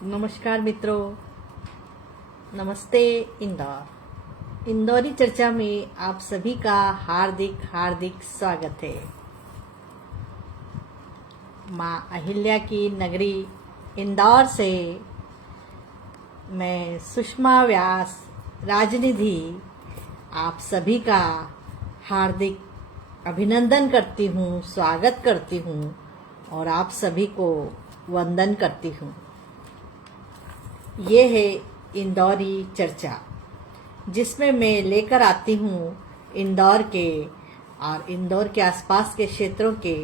नमस्कार मित्रों, नमस्ते इंदौर। इंदौरी चर्चा में आप सभी का हार्दिक हार्दिक स्वागत है। माँ अहिल्या की नगरी इंदौर से मैं सुषमा व्यास राजनिधि आप सभी का हार्दिक अभिनंदन करती हूँ, स्वागत करती हूँ और आप सभी को वंदन करती हूँ। ये है इंदौरी चर्चा, जिसमें मैं लेकर आती हूँ इंदौर के और इंदौर के आसपास के क्षेत्रों के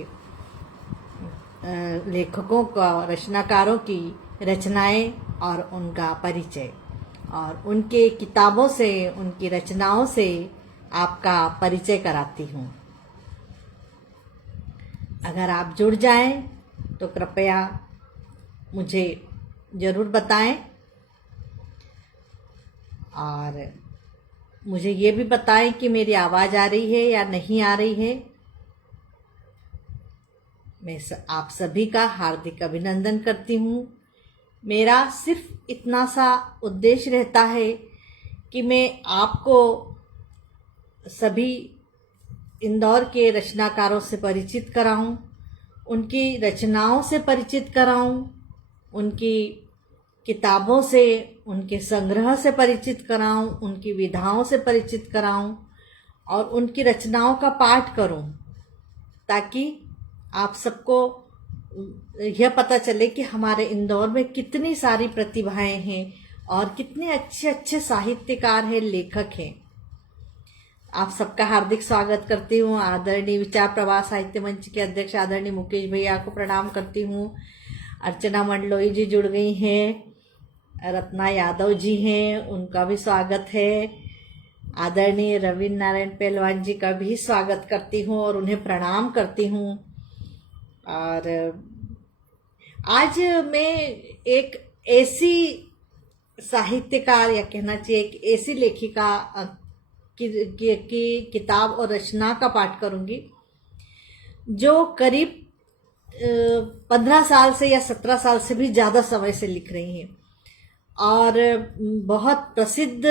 लेखकों का, रचनाकारों की रचनाएं और उनका परिचय, और उनके किताबों से, उनकी रचनाओं से आपका परिचय कराती हूँ। अगर आप जुड़ जाएं तो कृपया मुझे ज़रूर बताएं और मुझे ये भी बताएं कि मेरी आवाज़ आ रही है या नहीं आ रही है। मैं आप सभी का हार्दिक अभिनंदन करती हूँ। मेरा सिर्फ इतना सा उद्देश्य रहता है कि मैं आपको सभी इंदौर के रचनाकारों से परिचित कराऊं, उनकी रचनाओं से परिचित कराऊं, उनकी किताबों से, उनके संग्रह से परिचित कराऊं, उनकी विधाओं से परिचित कराऊं और उनकी रचनाओं का पाठ करूं, ताकि आप सबको यह पता चले कि हमारे इंदौर में कितनी सारी प्रतिभाएं हैं और कितने अच्छे अच्छे साहित्यकार हैं, लेखक हैं। आप सबका हार्दिक स्वागत करती हूँ। आदरणीय विचार प्रवाह साहित्य मंच के अध्यक्ष आदरणीय मुकेश भैया को प्रणाम करती हूँ। अर्चना मंडलोई जी जुड़ गई हैं, रत्ना यादव जी हैं, उनका भी स्वागत है। आदरणीय रविंद्र नारायण पहलवान जी का भी स्वागत करती हूँ और उन्हें प्रणाम करती हूँ। और आज मैं एक ऐसी साहित्यकार, या कहना चाहिए एक ऐसी लेखिका की किताब और रचना का पाठ करूंगी जो करीब 15 साल से या 17 साल से भी ज़्यादा समय से लिख रही हैं और बहुत प्रसिद्ध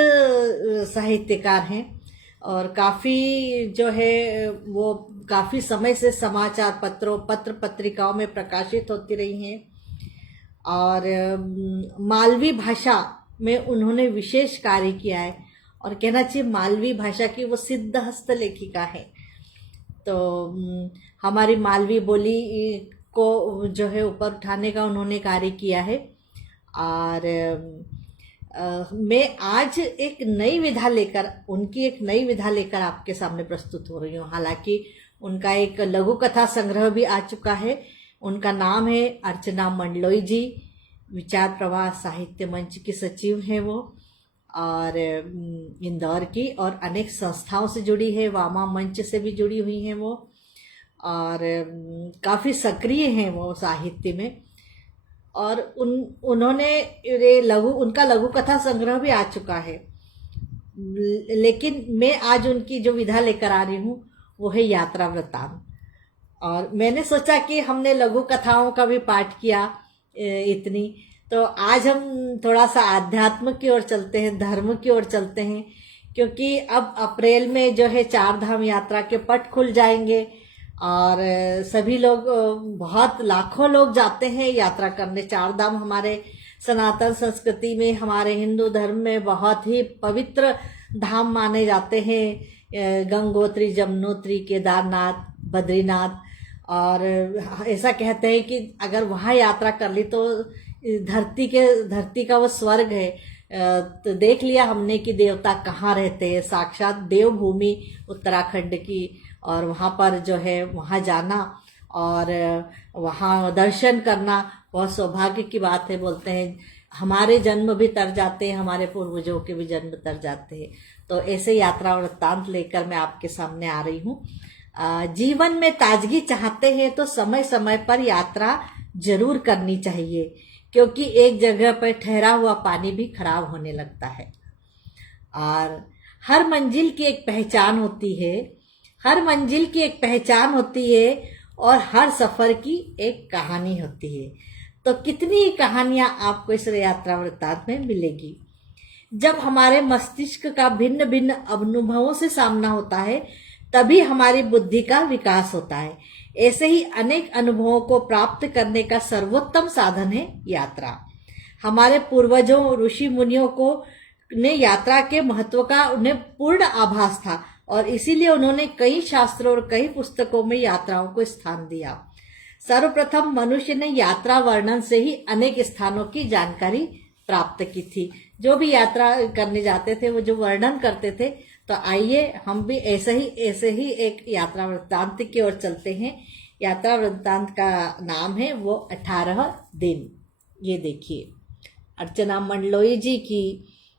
साहित्यकार हैं और काफ़ी जो है वो काफ़ी समय से समाचार पत्रों, पत्र पत्रिकाओं में प्रकाशित होती रही हैं और मालवी भाषा में उन्होंने विशेष कार्य किया है और कहना चाहिए मालवी भाषा की वो सिद्ध हस्त लेखिका है। तो हमारी मालवी बोली को जो है ऊपर उठाने का उन्होंने कार्य किया है। और मैं आज एक नई विधा लेकर, उनकी एक नई विधा लेकर आपके सामने प्रस्तुत हो रही हूँ। हालांकि उनका एक लघु कथा संग्रह भी आ चुका है। उनका नाम है अर्चना मंडलोई जी, विचार प्रवाह साहित्य मंच की सचिव हैं वो, और इंदौर की और अनेक संस्थाओं से जुड़ी है, वामा मंच से भी जुड़ी हुई हैं वो, और काफ़ी सक्रिय हैं वो साहित्य में। और उन्होंने उनका लघु कथा संग्रह भी आ चुका है। लेकिन मैं आज उनकी जो विधा लेकर आ रही हूँ वो है यात्रा वृत्तांत। और मैंने सोचा कि हमने लघु कथाओं का भी पाठ किया इतनी, तो आज हम थोड़ा सा आध्यात्म की ओर चलते हैं, धर्म की ओर चलते हैं, क्योंकि अब अप्रैल में जो है 4 धाम यात्रा के पट खुल जाएंगे और सभी लोग, बहुत लाखों लोग जाते हैं यात्रा करने। 4 धाम हमारे सनातन संस्कृति में, हमारे हिंदू धर्म में बहुत ही पवित्र धाम माने जाते हैं। गंगोत्री, जमुनोत्री, केदारनाथ, बद्रीनाथ, और ऐसा कहते हैं कि अगर वहाँ यात्रा कर ली तो धरती का वो स्वर्ग है। तो देख लिया हमने कि देवता कहाँ रहते हैं, साक्षात देवभूमि उत्तराखंड की, और वहाँ पर जो है वहाँ जाना और वहाँ दर्शन करना बहुत सौभाग्य की बात है। बोलते हैं हमारे जन्म भी तर जाते हैं, हमारे पूर्वजों के भी जन्म तर जाते हैं। तो ऐसे यात्रा वृत्तांत लेकर मैं आपके सामने आ रही हूँ। जीवन में ताजगी चाहते हैं तो समय समय पर यात्रा जरूर करनी चाहिए, क्योंकि एक जगह पर ठहरा हुआ पानी भी खराब होने लगता है। और हर मंजिल की एक पहचान होती है, हर मंजिल की एक पहचान होती है और हर सफर की एक कहानी होती है। तो कितनी कहानियां आपको इस यात्रा वृत्तांत में मिलेगी। जब हमारे मस्तिष्क का भिन्न भिन्न अनुभवों से सामना होता है तभी हमारी बुद्धि का विकास होता है। ऐसे ही अनेक अनुभवों को प्राप्त करने का सर्वोत्तम साधन है यात्रा। हमारे पूर्वजों ऋषि मुनियों को ने यात्रा के महत्व का उन्हें पूर्ण आभास था और इसीलिए उन्होंने कई शास्त्रों और कई पुस्तकों में यात्राओं को स्थान दिया। सर्वप्रथम मनुष्य ने यात्रा वर्णन से ही अनेक स्थानों की जानकारी प्राप्त की थी। जो भी यात्रा करने जाते थे वो जो वर्णन करते थे। तो आइए हम भी ऐसे ही एक यात्रा वृत्तांत की ओर चलते हैं। यात्रा वृत्तांत का नाम है वो 18 दिन। ये देखिए, अर्चना मंडलोई जी की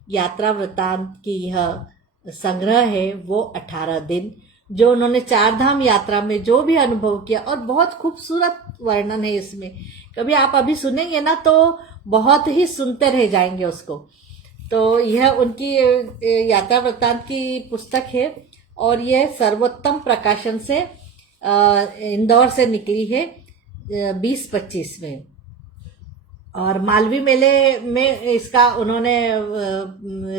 यात्रा वृत्तांत की यह संग्रह है वो 18 दिन, जो उन्होंने 4 धाम यात्रा में जो भी अनुभव किया, और बहुत खूबसूरत वर्णन है इसमें। कभी आप अभी सुनेंगे ना तो बहुत ही सुनते रह जाएंगे उसको। तो यह उनकी यात्रा वृत्तांत की पुस्तक है और यह सर्वोत्तम प्रकाशन से इंदौर से निकली है 2025 में। और मालवी मेले में इसका उन्होंने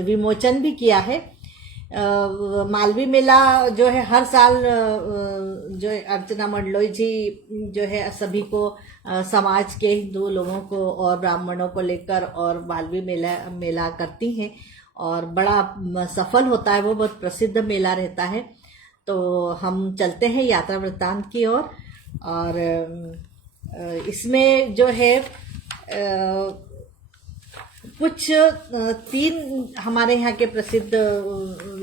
विमोचन भी किया है। मालवी मेला जो है हर साल जो है अर्चना मंडलोई जी जो है सभी को समाज के हिंदू लोगों को और ब्राह्मणों को लेकर और मालवी मेला करती हैं और बड़ा सफल होता है। वो बहुत प्रसिद्ध मेला रहता है। तो हम चलते हैं यात्रा वृत्तांत की ओर। और इसमें जो है कुछ 3 हमारे यहाँ के प्रसिद्ध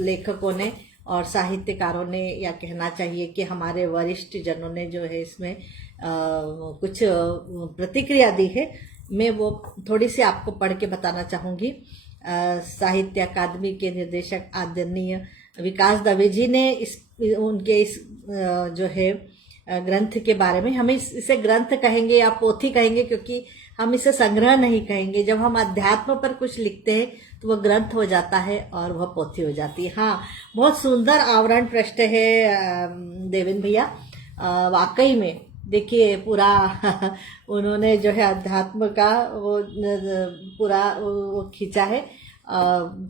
लेखकों ने और साहित्यकारों ने, या कहना चाहिए कि हमारे वरिष्ठ जनों ने जो है इसमें कुछ प्रतिक्रिया दी है। मैं वो थोड़ी सी आपको पढ़ के बताना चाहूँगी। साहित्य अकादमी के निर्देशक आदरणीय विकास दवे जी ने उनके इस जो है ग्रंथ के बारे में, हमें इसे ग्रंथ कहेंगे या पोथी कहेंगे क्योंकि हम इसे संग्रह नहीं कहेंगे। जब हम अध्यात्म पर कुछ लिखते हैं तो वह ग्रंथ हो जाता है और वह पोथी हो जाती है। हाँ, बहुत सुंदर आवरण पृष्ठ है देवेंद्र भैया। वाकई में देखिए पूरा उन्होंने जो है अध्यात्म का वो पूरा वो खींचा है।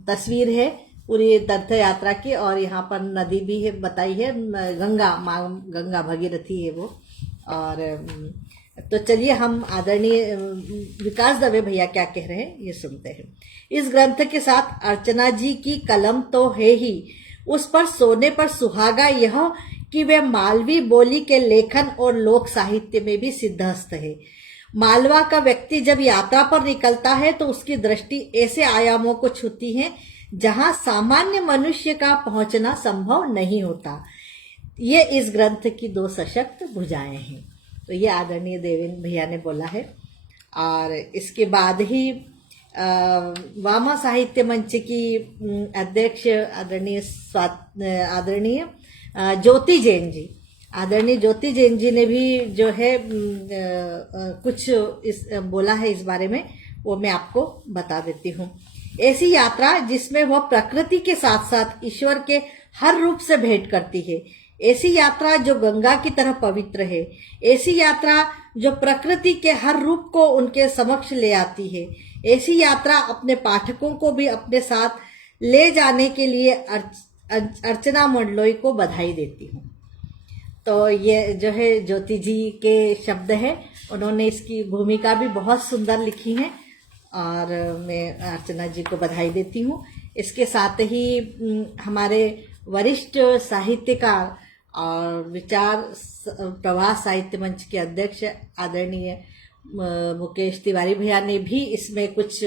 तस्वीर है पूरी तीर्थ यात्रा की, और यहाँ पर नदी भी है बताई है, गंगा भगीरथी है वो। और तो चलिए हम आदरणीय विकास दवे भैया क्या कह रहे हैं ये सुनते हैं। इस ग्रंथ के साथ अर्चना जी की कलम तो है ही, उस पर सोने पर सुहागा यह कि वे मालवी बोली के लेखन और लोक साहित्य में भी सिद्धहस्त है। मालवा का व्यक्ति जब यात्रा पर निकलता है तो उसकी दृष्टि ऐसे आयामों को छूती है जहां सामान्य मनुष्य का पहुंचना संभव नहीं होता। ये इस ग्रंथ की 2 सशक्त भुजाएं हैं। तो ये आदरणीय देवेंद्र भैया ने बोला है। और इसके बाद ही वामा साहित्य मंच की अध्यक्ष आदरणीय ज्योति जैन जी, आदरणीय ज्योति जैन जी ने भी जो है कुछ बोला है इस बारे में, वो मैं आपको बता देती हूँ। ऐसी यात्रा जिसमें वह प्रकृति के साथ साथ ईश्वर के हर रूप से भेंट करती है, ऐसी यात्रा जो गंगा की तरह पवित्र है, ऐसी यात्रा जो प्रकृति के हर रूप को उनके समक्ष ले आती है, ऐसी यात्रा अपने पाठकों को भी अपने साथ ले जाने के लिए अर्चना मंडलोई को बधाई देती हूँ। तो ये जो है ज्योति जी के शब्द है, उन्होंने इसकी भूमिका भी बहुत सुंदर लिखी है और मैं अर्चना जी को बधाई देती हूँ। इसके साथ ही हमारे वरिष्ठ साहित्यकार और विचार प्रवाह साहित्य मंच के अध्यक्ष आदरणीय मुकेश तिवारी भैया ने भी इसमें कुछ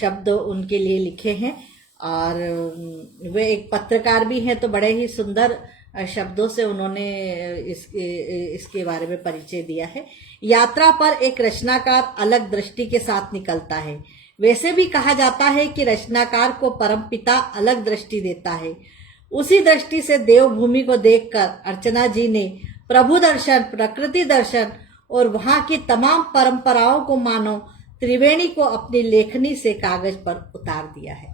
शब्द उनके लिए लिखे हैं। और वे एक पत्रकार भी हैं, तो बड़े ही सुंदर शब्दों से उन्होंने इसके बारे में परिचय दिया है। यात्रा पर एक रचनाकार अलग दृष्टि के साथ निकलता है। वैसे भी कहा जाता है कि रचनाकार को परमपिता अलग दृष्टि देता है। उसी दृष्टि से देवभूमि को देखकर अर्चना जी ने प्रभु दर्शन, प्रकृति दर्शन और वहां की तमाम परंपराओं को मानो त्रिवेणी को अपनी लेखनी से कागज पर उतार दिया है।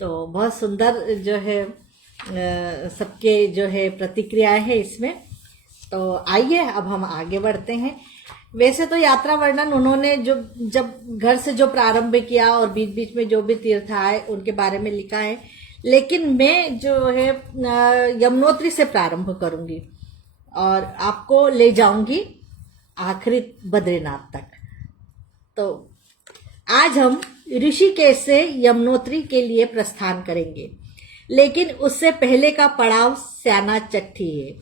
तो बहुत सुंदर जो है सबके जो है प्रतिक्रियाएं हैं इसमें। तो आइए अब हम आगे बढ़ते हैं। वैसे तो यात्रा वर्णन उन्होंने जो जब घर से जो प्रारंभ किया और बीच बीच में जो भी तीर्थ आए उनके बारे में लिखा है, लेकिन मैं जो है यमुनोत्री से प्रारंभ करूंगी और आपको ले जाऊंगी आखिरी बद्रीनाथ तक। तो आज हम ऋषिकेश से यमुनोत्री के लिए प्रस्थान करेंगे, लेकिन उससे पहले का पड़ाव स्याना चट्टी है।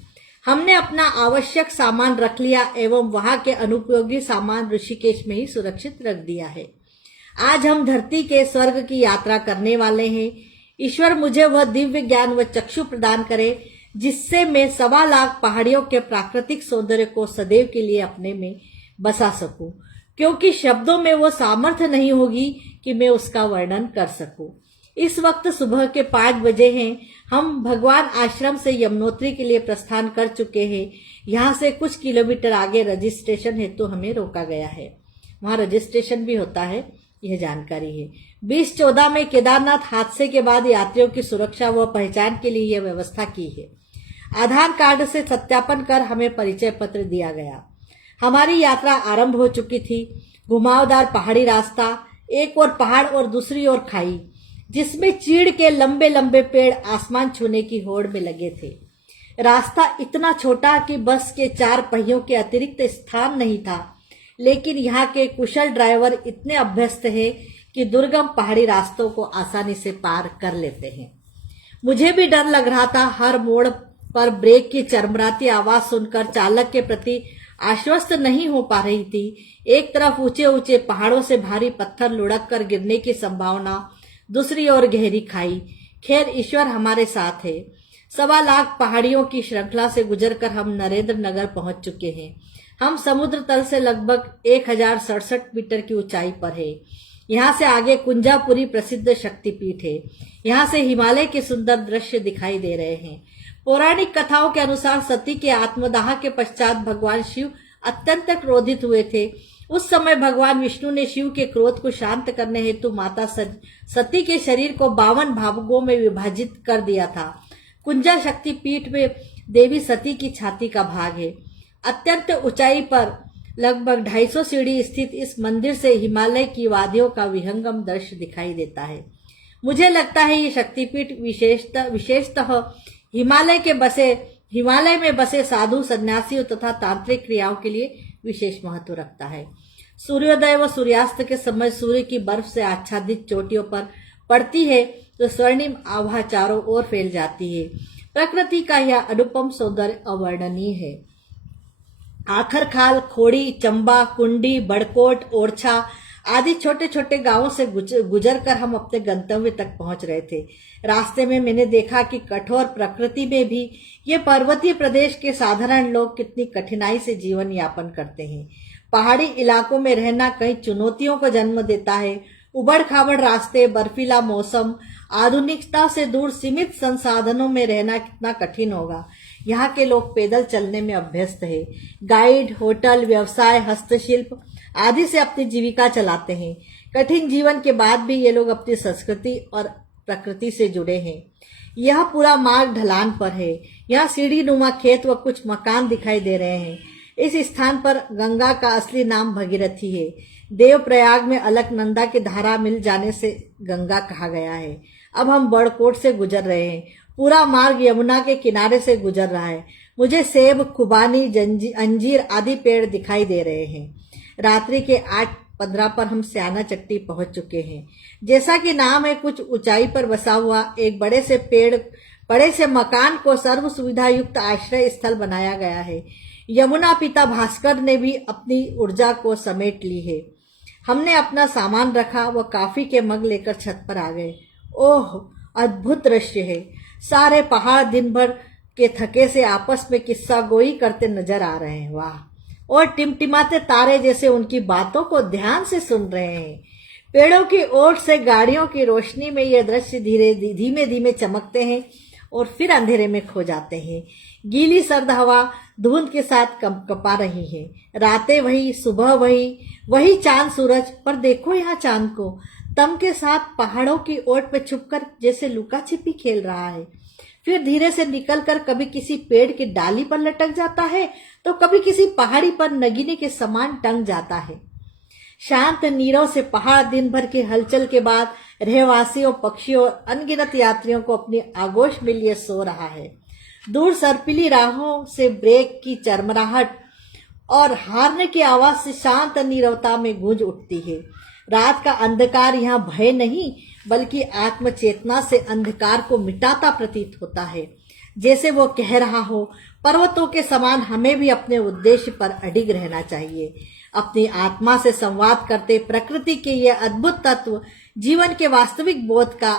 हमने अपना आवश्यक सामान रख लिया एवं वहां के अनुपयोगी सामान ऋषिकेश में ही सुरक्षित रख दिया है। आज हम धरती के स्वर्ग की यात्रा करने वाले हैं। ईश्वर मुझे वह दिव्य ज्ञान व चक्षु प्रदान करे जिससे मैं 1.25 लाख पहाड़ियों के प्राकृतिक सौंदर्य को सदैव के लिए अपने में बसा सकूं, क्योंकि शब्दों में वो सामर्थ्य नहीं होगी कि मैं उसका वर्णन कर सकूं। इस वक्त सुबह के 5 बजे हैं। हम भगवान आश्रम से यमुनोत्री के लिए प्रस्थान कर चुके हैं। यहाँ से कुछ किलोमीटर आगे रजिस्ट्रेशन हेतु हमें रोका गया है। वहाँ रजिस्ट्रेशन भी होता है, यह जानकारी है। 2014 में केदारनाथ हादसे के बाद यात्रियों की सुरक्षा व पहचान के लिए यह व्यवस्था की है। आधार कार्ड से सत्यापन कर हमें परिचय पत्र दिया गया। हमारी यात्रा आरंभ हो चुकी थी। घुमावदार पहाड़ी रास्ता, एक ओर पहाड़ और दूसरी ओर खाई, जिसमें चीड़ के लंबे लंबे पेड़ आसमान छूने की होड़ में लगे थे। रास्ता इतना छोटा कि बस के 4 पहियों के अतिरिक्त स्थान नहीं था, लेकिन यहाँ के कुशल ड्राइवर इतने अभ्यस्त हैं कि दुर्गम पहाड़ी रास्तों को आसानी से पार कर लेते हैं। मुझे भी डर लग रहा था। हर मोड़ पर ब्रेक की चरमराती आवाज सुनकर चालक के प्रति आश्वस्त नहीं हो पा रही थी। एक तरफ ऊंचे ऊंचे पहाड़ों से भारी पत्थर लुढ़क कर गिरने की संभावना, दूसरी ओर गहरी खाई। खैर, ईश्वर हमारे साथ है। 1.25 लाख पहाड़ियों की श्रृंखला से गुजरकर हम नरेंद्र नगर पहुंच चुके हैं। हम समुद्र तल से लगभग 1067 मीटर की ऊंचाई पर है। यहाँ से आगे कुंजापुरी प्रसिद्ध शक्तिपीठ है। यहाँ से हिमालय के सुंदर दृश्य दिखाई दे रहे हैं। पौराणिक कथाओं के अनुसार सती के आत्मदाह के पश्चात भगवान शिव अत्यंत क्रोधित हुए थे। उस समय भगवान विष्णु ने शिव के क्रोध को शांत करने हेतु माता सती के शरीर को 52 भागों में विभाजित कर दिया था। कुंजा शक्तिपीठ में देवी सती की छाती का भाग है। अत्यंत ऊंचाई पर लगभग 250 सीढ़ी स्थित इस मंदिर से हिमालय की वादियों का विहंगम दृश्य दिखाई देता है। मुझे लगता है ये शक्तिपीठ विशेषतः हिमालय में बसे साधु, सन्यासियों तथा तांत्रिक क्रियाओं के लिए विशेष महत्व रखता है। सूर्योदय व सूर्यास्त के समय सूर्य की बर्फ से आच्छादित चोटियों पर पड़ती है तो स्वर्णिम आभा चारों ओर फैल जाती है। प्रकृति का यह अनुपम सौंदर्य अवर्णनीय है। आखरखाल, खोड़ी, चंबा, कुंडी, बड़कोट, ओरछा आदि छोटे छोटे गांवों से गुजर कर हम अपने गंतव्य तक पहुंच रहे थे। रास्ते में मैंने देखा कि कठोर प्रकृति में भी ये पर्वतीय प्रदेश के साधारण लोग कितनी कठिनाई से जीवन यापन करते हैं। पहाड़ी इलाकों में रहना कई चुनौतियों को जन्म देता है। उबड़ खाबड़ रास्ते, बर्फीला मौसम, आधुनिकता से दूर सीमित संसाधनों में रहना कितना कठिन होगा। यहाँ के लोग पैदल चलने में अभ्यस्त है। गाइड, होटल, व्यवसाय, हस्तशिल्प आदि से अपनी जीविका चलाते हैं। कठिन जीवन के बाद भी ये लोग अपनी संस्कृति और प्रकृति से जुड़े हैं। यह पूरा मार्ग ढलान पर है। यहाँ सीढ़ी नुमा खेत व कुछ मकान दिखाई दे रहे हैं। इस स्थान पर गंगा का असली नाम भगीरथी है। देवप्रयाग में अलकनंदा की धारा मिल जाने से गंगा कहा गया है। अब हम बड़कोट से गुजर रहे हैं। पूरा मार्ग यमुना के किनारे से गुजर रहा है। मुझे सेब, खुबानी, अंजीर आदि पेड़ दिखाई दे रहे हैं। रात्रि के 8:15 पर हम स्याना चट्टी पहुंच चुके हैं। जैसा कि नाम है, कुछ ऊंचाई पर बसा हुआ एक बड़े से मकान को सर्व सुविधा युक्त आश्रय स्थल बनाया गया है। यमुना पिता भास्कर ने भी अपनी ऊर्जा को समेट ली है। हमने अपना सामान रखा व काफी के मग लेकर छत पर आ गए। ओह, अद्भुत दृश्य है। सारे पहाड़ दिन भर के थके से आपस में किस्सा गोई करते नजर आ रहे हैं। वाह! और टिमटिमाते तारे जैसे उनकी बातों को ध्यान से सुन रहे हैं। पेड़ों की ओट से गाड़ियों की रोशनी में ये दृश्य धीमे धीमे चमकते हैं और फिर अंधेरे में खो जाते हैं। गीली सर्द हवा धुंध के साथ कंपा रही है। रातें वही, सुबह वही चांद सूरज। पर देखो यहाँ चांद को, तम के साथ पहाड़ों की ओट पे छुपकर जैसे लुका छिपी खेल रहा है। फिर धीरे से निकलकर कभी किसी पेड़ की डाली पर लटक जाता है तो कभी किसी पहाड़ी पर नगीने के समान टंग जाता है। शांत नीरव से पहाड़ दिन भर की हलचल के बाद रहवासियों, पक्षियों और अनगिनत यात्रियों को अपनी आगोश में लिए सो रहा है। दूर सर्पिली राहों से ब्रेक की चरमराहट और हारने की आवाज से शांत नीरवता में गूंज उठती है। रात का अंधकार यहाँ भय नहीं बल्कि आत्मचेतना से अंधकार को मिटाता प्रतीत होता है। जैसे वो कह रहा हो, पर्वतों के समान हमें भी अपने उद्देश्य पर अडिग रहना चाहिए। अपनी आत्मा से संवाद करते प्रकृति के ये अद्भुत तत्व जीवन के वास्तविक बोध का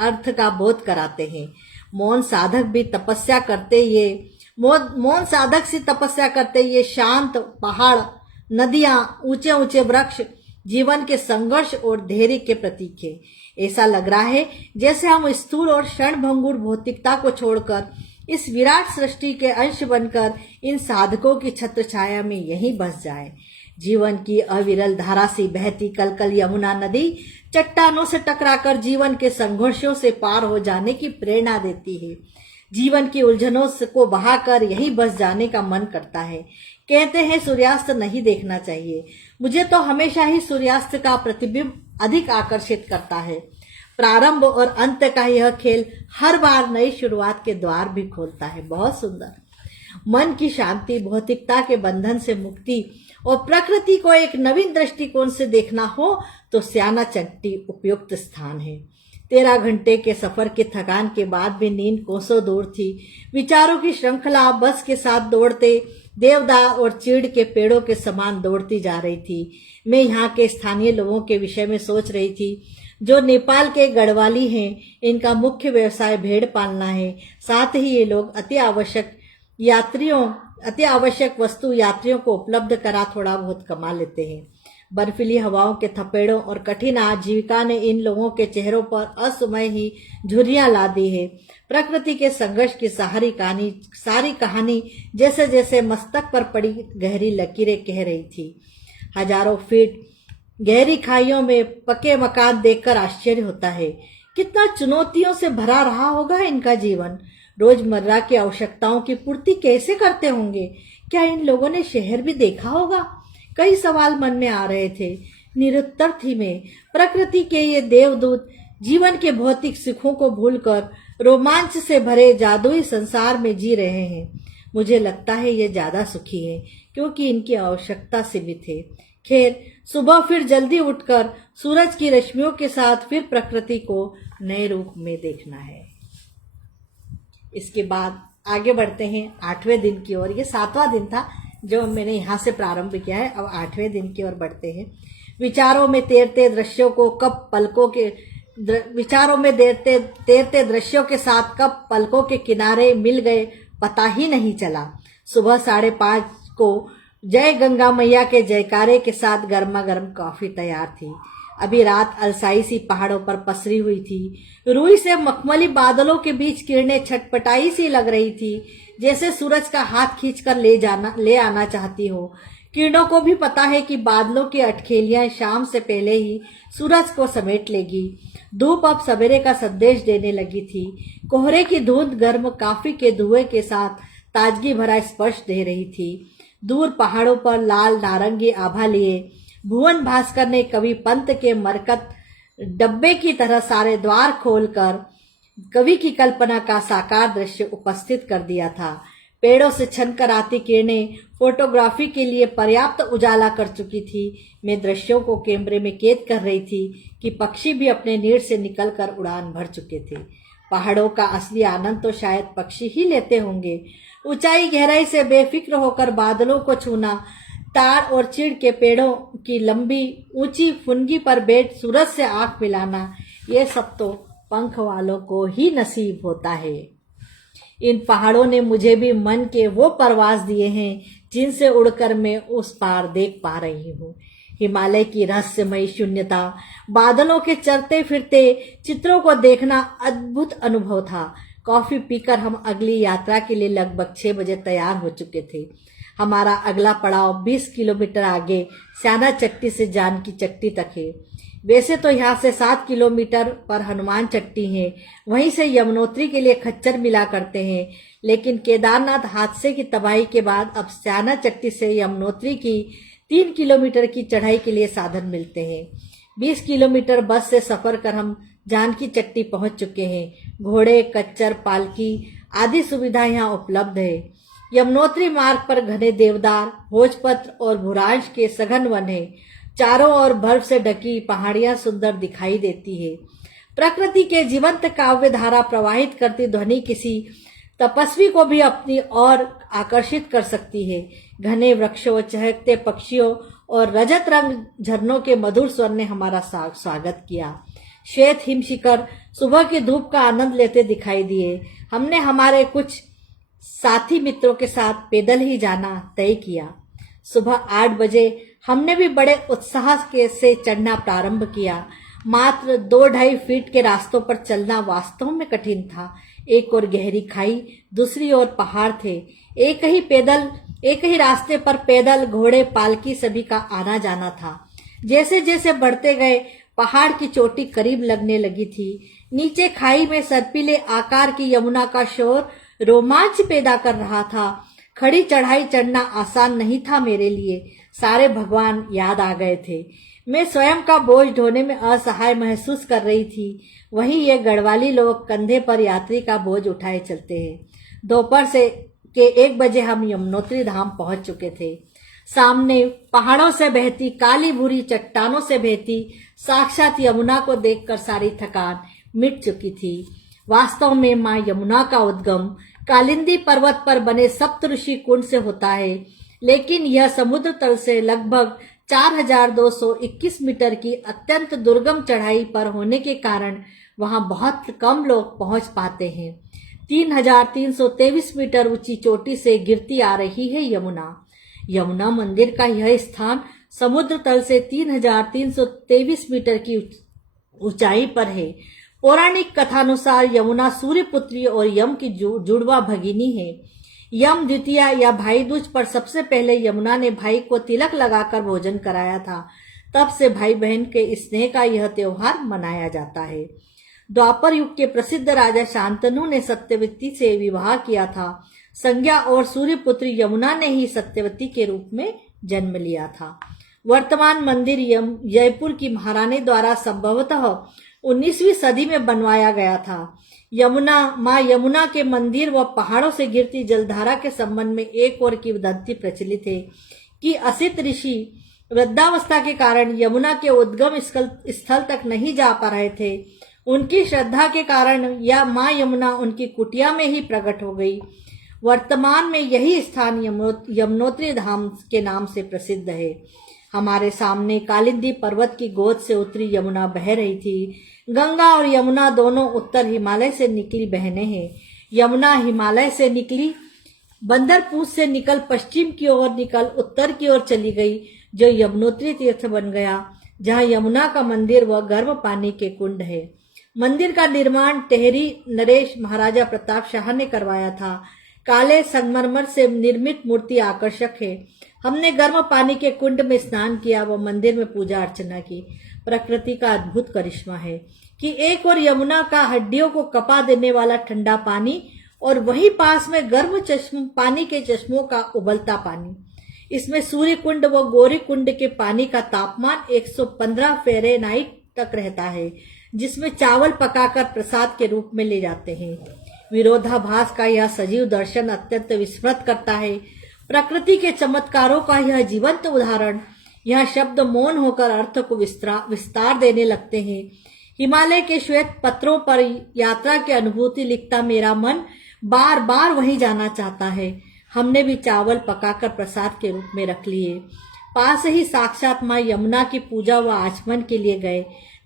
अर्थ का बोध कराते हैं। मौन साधक से तपस्या करते ये शांत पहाड़, नदियां, ऊंचे ऊंचे वृक्ष जीवन के संघर्ष और धैर्य के प्रतीक है। ऐसा लग रहा है जैसे हम स्थूल और क्षणभंगुर भौतिकता को छोड़कर इस विराट सृष्टि के अंश बनकर इन साधकों की छत्र छाया में यहीं बस जाए। जीवन की अविरल धारा से बहती कलकल यमुना नदी चट्टानों से टकराकर जीवन के संघर्षों से पार हो जाने की प्रेरणा देती है। जीवन की उलझनों को बहाकर यहीं बस जाने का मन करता है। कहते हैं सूर्यास्त नहीं देखना चाहिए। मुझे तो हमेशा ही सूर्यास्त का प्रतिबिंब अधिक आकर्षित करता है। प्रारंभ और अंत का यह खेल हर बार नई शुरुआत के द्वार भी खोलता है। बहुत सुंदर। मन की शांति, भौतिकता के बंधन से मुक्ति और प्रकृति को एक नवीन दृष्टिकोण से देखना हो तो स्याना चट्टी उपयुक्त स्थान है। 13 घंटे के सफर की थकान के बाद भी नींद कोसों दूर थी। विचारों की श्रृंखला बस के साथ दौड़ते देवदार और चीड़ के पेड़ों के समान दौड़ती जा रही थी। मैं यहाँ के स्थानीय लोगों के विषय में सोच रही थी जो नेपाल के गढ़वाली हैं। इनका मुख्य व्यवसाय भेड़ पालना है। साथ ही ये लोग अति आवश्यक वस्तु यात्रियों को उपलब्ध करा थोड़ा बहुत कमा लेते हैं। बर्फीली हवाओं के थपेड़ों और कठिन आजीविका ने इन लोगों के चेहरों पर असमय ही झुर्रियां ला दी है। प्रकृति के संघर्ष की सारी कहानी जैसे जैसे मस्तक पर पड़ी गहरी लकीरें कह रही थी। हजारों फीट गहरी खाइयों में पके मकान देखकर आश्चर्य होता है। कितना चुनौतियों से भरा रहा होगा इनका जीवन। रोजमर्रा की आवश्यकताओं की पूर्ति कैसे करते होंगे? क्या इन लोगों ने शहर भी देखा होगा? कई सवाल मन में आ रहे थे। निरुत्तर थी मैं। प्रकृति के ये देवदूत जीवन के भौतिक सुखों को भूलकर रोमांच से भरे जादुई संसार में जी रहे हैं। मुझे लगता है ये ज्यादा सुखी हैं क्योंकि इनकी आवश्यकता सीमित है। खैर, सुबह फिर जल्दी उठकर सूरज की रश्मियों के साथ फिर प्रकृति को नए रूप में देखना है। इसके बाद आगे बढ़ते हैं 8वें दिन की ओर। ये 7वां दिन था जो मैंने यहाँ से प्रारंभ किया है। अब 8वें दिन की ओर बढ़ते हैं। विचारों में तैरते दृश्यों के साथ कब पलकों के किनारे मिल गए पता ही नहीं चला। सुबह 5:30 को जय गंगा मैया के जयकारे के साथ गर्मा गर्म कॉफी तैयार थी। अभी रात अलसाई सी पहाड़ों पर पसरी हुई थी। रूई से मखमली बादलों के बीच किरणें छटपटाई सी लग रही थी, जैसे सूरज का हाथ खींचकर ले आना चाहती हो। किरणों को भी पता है कि बादलों की अटखेलियां शाम से पहले ही सूरज को समेट लेगी। धूप अब सवेरे का संदेश देने लगी थी। कोहरे की धुंध गर्म कॉफी के धुएं के साथ ताजगी भरा स्पर्श दे रही थी। दूर पहाड़ों पर लाल नारंगी आभा लिए भुवन भास्कर ने कवि पंत के मरकत डब्बे की तरह सारे द्वार खोलकर कवि की कल्पना का साकार दृश्य उपस्थित कर दिया था। पेड़ों से छनकर आती किरणें फोटोग्राफी के लिए पर्याप्त उजाला कर चुकी थी। मैं दृश्यों को कैमरे में कैद कर रही थी कि पक्षी भी अपने नीड़ से निकलकर उड़ान भर चुके थे। पहाड़ों का असली आनंद तो शायद पक्षी ही लेते होंगे। ऊंचाई गहराई से बेफिक्र होकर बादलों को छूना, ताड़ और चीड़ के पेड़ों की लंबी ऊंची फुनगी पर बैठ सूरज से आंख मिलाना, ये सब तो पंख वालों को ही नसीब होता है। इन पहाड़ों ने मुझे भी मन के वो परवास दिए हैं जिनसे उड़कर मैं उस पार देख पा रही हूँ। हिमालय की रहस्यमयी शून्यता, बादलों के चलते फिरते चित्रों को देखना अद्भुत अनुभव था। कॉफी पीकर हम अगली यात्रा के लिए लगभग 6 बजे तैयार हो चुके थे। हमारा अगला पड़ाव 20 किलोमीटर आगे स्याना चट्टी से जानकी चट्टी तक है। वैसे तो यहाँ से 7 किलोमीटर पर हनुमान चट्टी है, वहीं से यमुनोत्री के लिए खच्चर मिला करते हैं, लेकिन केदारनाथ हादसे की तबाही के बाद अब स्याना चट्टी से यमुनोत्री की 3 किलोमीटर की चढ़ाई के लिए साधन मिलते हैं। 20 किलोमीटर बस से सफर कर हम जानकी चट्टी पहुंच चुके हैं। घोड़े, कच्चर, पालकी आदि सुविधा यहाँ उपलब्ध है। यमुनोत्री मार्ग पर घने देवदार, भोजपत्र और भूरांश के सघन वन है। चारों ओर बर्फ से ढकी पहाड़ियां सुंदर दिखाई देती है। प्रकृति के जीवंत काव्य धारा प्रवाहित करती ध्वनि किसी तपस्वी को भी अपनी ओर आकर्षित कर सकती है। घने वृक्षों, चहकते पक्षियों और रजत रंग झरनों के मधुर स्वर ने हमारा स्वागत किया। श्वेत हिम शिखर सुबह की धूप का आनंद लेते दिखाई दिए। हमने हमारे कुछ साथी मित्रों के साथ पैदल ही जाना तय किया। सुबह 8 बजे हमने भी बड़े उत्साह से चढ़ना प्रारंभ किया। मात्र 2-2.5 फीट के रास्तों पर चलना वास्तव में कठिन था। एक ओर गहरी खाई, दूसरी ओर पहाड़ थे। एक ही रास्ते पर पैदल, घोड़े, पालकी सभी का आना जाना था। जैसे जैसे बढ़ते गए पहाड़ की चोटी करीब लगने लगी थी। नीचे खाई में सर्पीले आकार की यमुना का शोर रोमांच पैदा कर रहा था। खड़ी चढ़ाई चढ़ना आसान नहीं था मेरे लिए। सारे भगवान याद आ गए थे। मैं स्वयं का बोझ ढोने में असहाय महसूस कर रही थी। वहीं ये गढ़वाली लोग कंधे पर यात्री का बोझ उठाए चलते हैं। दोपहर से के 1 बजे हम यमुनोत्री धाम पहुंच चुके थे। सामने पहाड़ों से बहती, काली भूरी चट्टानों से बहती साक्षात यमुना को देखकर सारी थकान मिट चुकी थी। वास्तव में मां यमुना का उद्गम कालिंदी पर्वत पर बने सप्तऋषि कुंड से होता है, लेकिन यह समुद्र तल से लगभग 4221 मीटर की अत्यंत दुर्गम चढ़ाई पर होने के कारण वहां बहुत कम लोग पहुंच पाते हैं। 3323 मीटर ऊंची चोटी से गिरती आ रही है यमुना। यमुना मंदिर का यह स्थान समुद्र तल से 3323 मीटर की ऊंचाई पर है। पौराणिक कथानुसार यमुना सूर्य पुत्री और यम की जुड़वा भगिनी है। यम द्वितीया या भाई दूज पर सबसे पहले यमुना ने भाई को तिलक लगाकर भोजन कराया था। तब से भाई बहन के स्नेह का यह त्योहार मनाया जाता है। द्वापर युग के प्रसिद्ध राजा शांतनु ने सत्यवती से विवाह किया था। संज्ञा और सूर्यपुत्री यमुना ने ही सत्यवती के रूप में जन्म लिया था। वर्तमान मंदिर जयपुर की महारानी द्वारा संभवतः 19वीं सदी में बनवाया गया था। मां यमुना के मंदिर व पहाड़ों से गिरती जलधारा के संबंध में एक और की वदंती प्रचलित है कि असित ऋषि वृद्धावस्था के कारण यमुना के उद्गम स्थल तक नहीं जा पा रहे थे। उनकी श्रद्धा के कारण या मां यमुना उनकी कुटिया में ही प्रकट हो गई। वर्तमान में यही स्थान यमुनोत्री धाम के नाम से प्रसिद्ध है। हमारे सामने कालिंदी पर्वत की गोद से उतरी यमुना बह रही थी। गंगा और यमुना दोनों उत्तर हिमालय से निकली बहनें हैं। यमुना हिमालय से निकली, बंदरपूछ से निकल पश्चिम की ओर निकल उत्तर की ओर चली गई, जो यमुनोत्री तीर्थ बन गया, जहां यमुना का मंदिर व गर्म पानी के कुंड है। मंदिर का निर्माण टेहरी नरेश महाराजा प्रताप शाह ने करवाया था। काले संगमरमर से निर्मित मूर्ति आकर्षक है। हमने गर्म पानी के कुंड में स्नान किया व मंदिर में पूजा अर्चना की। प्रकृति का अद्भुत करिश्मा है कि एक और यमुना का हड्डियों को कपा देने वाला ठंडा पानी और वहीं पास में गर्म पानी के चश्मों का उबलता पानी। इसमें सूर्य कुंड व गौरी कुंड के पानी का तापमान 115 फ़ारेनहाइट तक रहता है, जिसमें चावल पकाकर प्रसाद के रूप में ले जाते हैं। विरोधाभास का यह सजीव दर्शन अत्यंत विस्मृत करता है। प्रकृति के चमत्कारों का यह जीवंत उदाहरण। यह शब्द मौन होकर अर्थ को विस्तार देने लगते हैं। हिमालय के श्वेत पत्रों पर यात्रा की अनुभूति लिखता मेरा मन बार बार वहीं जाना चाहता है। हमने भी चावल पकाकर प्रसाद के रूप में रख लिए। पास ही साक्षात मां यमुना की पूजा व आचमन के लिए गए।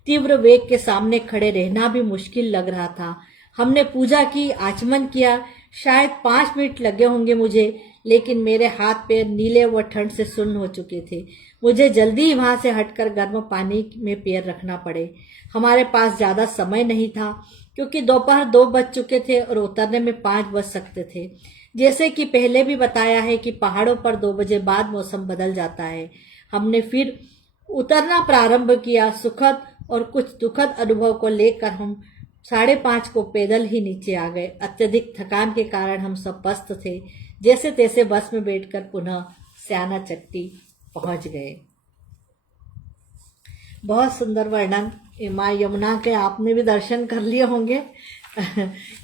तीव्र वेग के सामने खड़े रहना भी मुश्किल लग रहा था। हमने पूजा की, आचमन किया। शायद 5 मिनट लगे होंगे मुझे, लेकिन मेरे हाथ पैर नीले व ठंड से सुन्न हो चुके थे। मुझे जल्दी ही वहां से हटकर गर्म पानी में पैर रखना पड़े। हमारे पास ज्यादा समय नहीं था, क्योंकि दोपहर 2 बज चुके थे और उतरने में 5 बज सकते थे। जैसे कि पहले भी बताया है कि पहाड़ों पर 2 बजे बाद मौसम बदल जाता है। हमने फिर उतरना प्रारंभ किया। सुखद और कुछ दुखद अनुभव को लेकर हम 5:30 को पैदल ही नीचे आ गए। अत्यधिक थकान के कारण हम सब पस्त थे। जैसे तैसे बस में बैठकर पुनः स्याना चट्टी पहुंच गए। बहुत सुंदर वर्णन माँ यमुना के आपने भी दर्शन कर लिए होंगे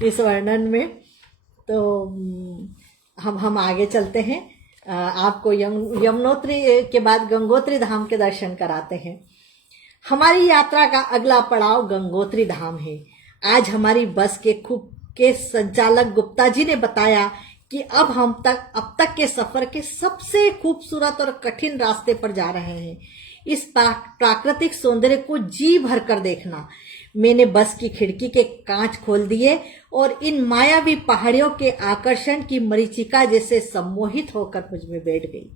इस वर्णन में। तो हम आगे चलते हैं। आपको यमुनोत्री के बाद गंगोत्री धाम के दर्शन कराते हैं। हमारी यात्रा का अगला पड़ाव गंगोत्री धाम है। आज हमारी बस के संचालक गुप्ता जी ने बताया कि अब तक के सफर के सबसे खूबसूरत और कठिन रास्ते पर जा रहे हैं। इस प्राकृतिक सौंदर्य को जी भर कर देखना। मैंने बस की खिड़की के कांच खोल दिए और इन मायावी पहाड़ियों के आकर्षण की मरीचिका जैसे सम्मोहित होकर मुझ में बैठ गई।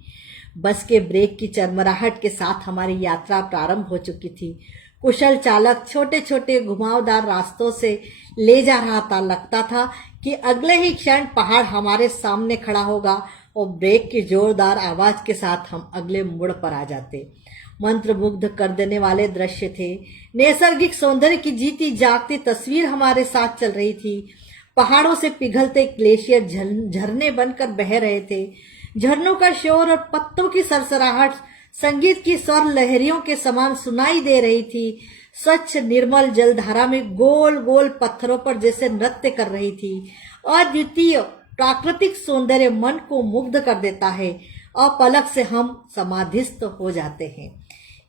बस के ब्रेक की चरमराहट के साथ हमारी यात्रा प्रारंभ हो चुकी थी। कुशल चालक छोटे छोटे घुमावदार रास्तों से ले जा रहा था। लगता था कि अगले ही क्षण पहाड़ हमारे सामने खड़ा होगा और ब्रेक की जोरदार आवाज के साथ हम अगले मोड़ पर आ जाते। मंत्रमुग्ध कर देने वाले दृश्य थे। नैसर्गिक सौंदर्य की जीती जागती तस्वीर हमारे साथ चल रही थी। पहाड़ों से पिघलते ग्लेशियर झरने बनकर बह रहे थे। झरनों का शोर और पत्तों की सरसराहट संगीत की स्वर लहरियों के समान सुनाई दे रही थी। स्वच्छ निर्मल जलधारा में गोल गोल पत्थरों पर जैसे नृत्य कर रही थी। अद्वितीय प्राकृतिक सौंदर्य मन को मुग्ध कर देता है और पलक से हम समाधिस्थ हो जाते हैं।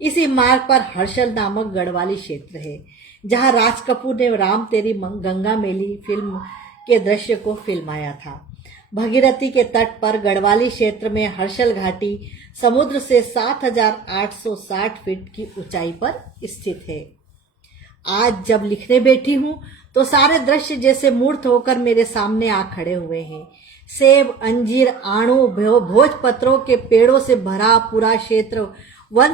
इसी मार्ग पर हर्षल नामक गढ़वाली क्षेत्र है, जहां राज कपूर ने राम तेरी गंगा मेली फिल्म के दृश्य को फिल्माया था। भगीरथी के तट पर गढ़वाली क्षेत्र में हर्षल घाटी समुद्र से 7,860 फीट की ऊंचाई पर स्थित है। आज जब लिखने बैठी हूं तो सारे दृश्य जैसे मूर्त होकर मेरे सामने आ खड़े हुए हैं। सेब, अंजीर, आड़ू, भोजपत्रों के पेड़ों से भरा पूरा क्षेत्र वन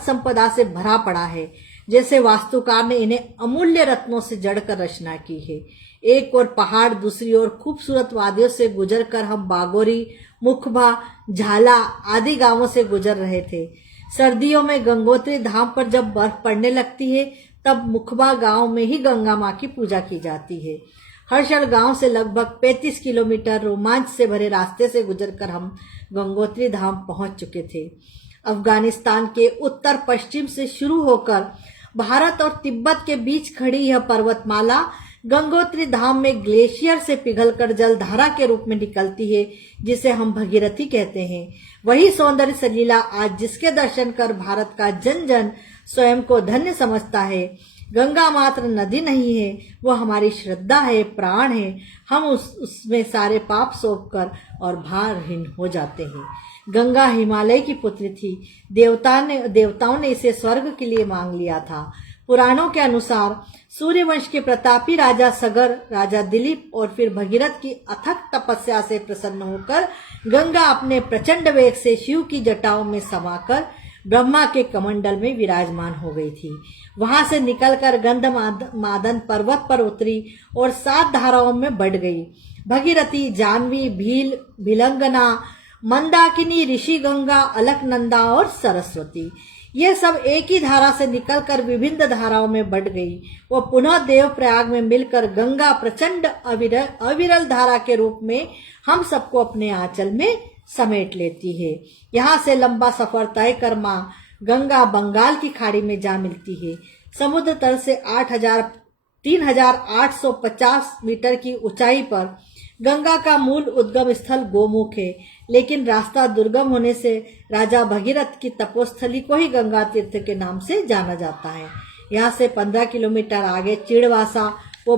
संपदा से भरा पड़ा है। जैसे वास्तुकार ने इन्हें अमूल्य रत्नों से जड़कर रचना की है। एक और पहाड़, दूसरी ओर खूबसूरत वादियों से गुजरकर हम बागोरी, मुखबा, झाला आदि गांवों से गुजर रहे थे। सर्दियों में गंगोत्री धाम पर जब बर्फ पड़ने लगती है तब मुखबा गांव में ही गंगा मां की पूजा की जाती है। हर्षल गांव से लगभग 35 किलोमीटर रोमांच से भरे रास्ते से गुजरकर हम गंगोत्री धाम पहुंच चुके थे। अफगानिस्तान के उत्तर पश्चिम से शुरू होकर भारत और तिब्बत के बीच खड़ी यह पर्वतमाला गंगोत्री धाम में ग्लेशियर से पिघलकर जलधारा के रूप में निकलती है, जिसे हम भगीरथी कहते हैं। वही सौंदर्य सलीला आज जिसके दर्शन कर भारत का जन जन स्वयं को धन्य समझता है। गंगा मात्र नदी नहीं है, वह हमारी श्रद्धा है, प्राण है। हम उसमें सारे पाप सौंपकर और भारहीन हो जाते हैं। गंगा हिमालय की पुत्री थी। देवताओं ने इसे स्वर्ग के लिए मांग लिया था। पुराणों के अनुसार सूर्यवंश के प्रतापी राजा सगर, राजा दिलीप और फिर भगीरथ की अथक तपस्या से प्रसन्न होकर गंगा अपने प्रचंड वेग से शिव की जटाओं में समाकर ब्रह्मा के कमंडल में विराजमान हो गई थी। वहां से निकलकर गंधमादन पर्वत पर उतरी और 7 धाराओं में बढ़ गई। भगीरथी, जाह्नवी, भील, भिलंगना, मंदाकिनी, ऋषिगंगा, अलकनंदा और सरस्वती, ये सब एक ही धारा से निकलकर विभिन्न धाराओं में बढ़ गई। वह पुनः देवप्रयाग में मिलकर गंगा प्रचंड अविरल धारा के रूप में हम सबको अपने आंचल में समेट लेती है। यहाँ से लंबा सफर तय कर मां गंगा बंगाल की खाड़ी में जा मिलती है। समुद्र तल से 3,850 मीटर की ऊंचाई पर गंगा का मूल उद्गम स्थल गोमुख है, लेकिन रास्ता दुर्गम होने से राजा भगीरथ की तपोस्थली को ही गंगा तीर्थ के नाम से जाना जाता है। यहाँ से 15 किलोमीटर आगे चिड़वासा व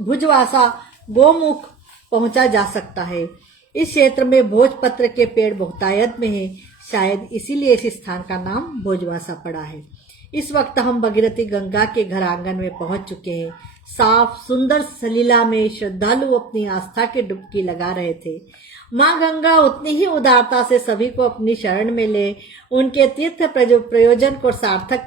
भुजवासा गोमुख पहुंचा जा सकता है। इस क्षेत्र में भोजपत्र के पेड़ बहुतायत में है, शायद इसीलिए इस स्थान का नाम भोजवासा पड़ा है। इस वक्त हम भगीरथी गंगा के घर आंगन में पहुंच चुके हैं। साफ सुंदर सलीला में श्रद्धालु अपनी आस्था की डुबकी लगा रहे थे। मां गंगा उतनी ही उदारता से सभी को अपनी शरण में ले उनके तीर्थ प्रयोजन को सार्थक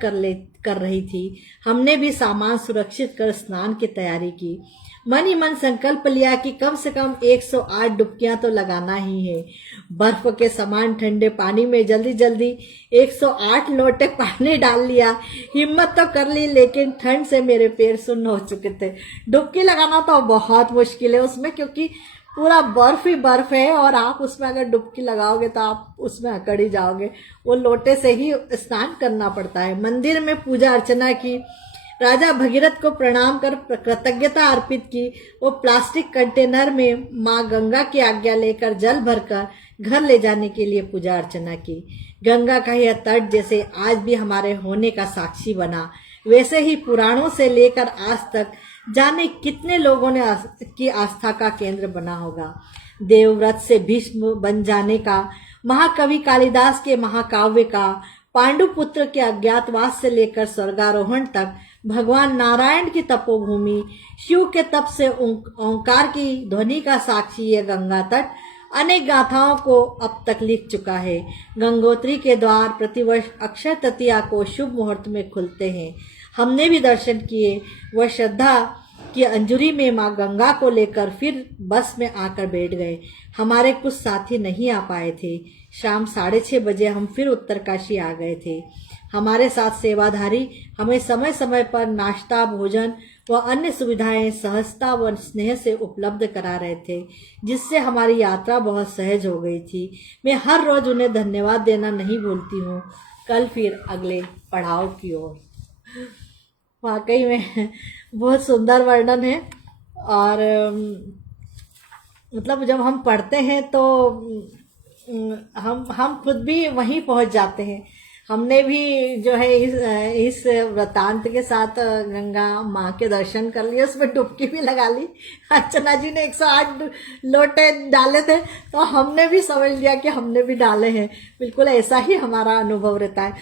कर रही थी। हमने भी सामान सुरक्षित कर स्नान की तैयारी की। मन ही मन संकल्प लिया कि कम से कम 108 डुबकियां तो लगाना ही है। बर्फ के समान ठंडे पानी में जल्दी जल्दी 108 लोटे पानी डाल लिया। हिम्मत तो कर ली, लेकिन ठंड से मेरे पैर सुन्न हो चुके थे। डुबकी लगाना तो बहुत मुश्किल है उसमें, क्योंकि पूरा बर्फ ही बर्फ है और आप उसमें अगर डुबकी लगाओगे तो आप उसमें अकड़ ही जाओगे। वो लोटे से ही स्नान करना पड़ता है। मंदिर में पूजा अर्चना की, राजा भगीरथ को प्रणाम कर कृतज्ञता अर्पित की। वो प्लास्टिक कंटेनर में माँ गंगा की आज्ञा लेकर जल भरकर घर ले जाने के लिए पूजा अर्चना की। गंगा का यह तट जैसे आज भी हमारे होने का साक्षी बना, वैसे ही पुराणों से लेकर आज तक जाने कितने लोगों ने की आस्था का केंद्र बना होगा। देवव्रत से भीष्म बन जाने का, महाकवि कालिदास के महाकाव्य का, पांडुपुत्र के अज्ञातवास से लेकर स्वर्गारोहण तक, भगवान नारायण की तपोभूमि, शिव के तप से ओंकार की ध्वनि का साक्षी यह गंगा तट अनेक गाथाओं को अब तक लिख चुका है। गंगोत्री के द्वार प्रतिवर्ष अक्षय तृतीया को शुभ मुहूर्त में खुलते हैं। हमने भी दर्शन किए। वह श्रद्धा की अंजुरी में माँ गंगा को लेकर फिर बस में आकर बैठ गए। हमारे कुछ साथी नहीं आ पाए थे। शाम 6:30 बजे हम फिर उत्तरकाशी आ गए थे। हमारे साथ सेवाधारी हमें समय समय पर नाश्ता, भोजन व अन्य सुविधाएं सहजता व स्नेह से उपलब्ध करा रहे थे, जिससे हमारी यात्रा बहुत सहज हो गई थी। मैं हर रोज उन्हें धन्यवाद देना नहीं भूलती हूँ। कल फिर अगले पड़ाव की ओर। वाकई में बहुत सुंदर वर्णन है। और मतलब जब हम पढ़ते हैं तो हम खुद भी वहीं पहुंच जाते हैं। हमने भी जो है इस वृतांत के साथ गंगा माँ के दर्शन कर लिए, उसमें डुबकी भी लगा ली। अर्चना जी ने 108 लोटे डाले थे तो हमने भी समझ लिया कि हमने भी डाले हैं। बिल्कुल ऐसा ही हमारा अनुभव रहता है।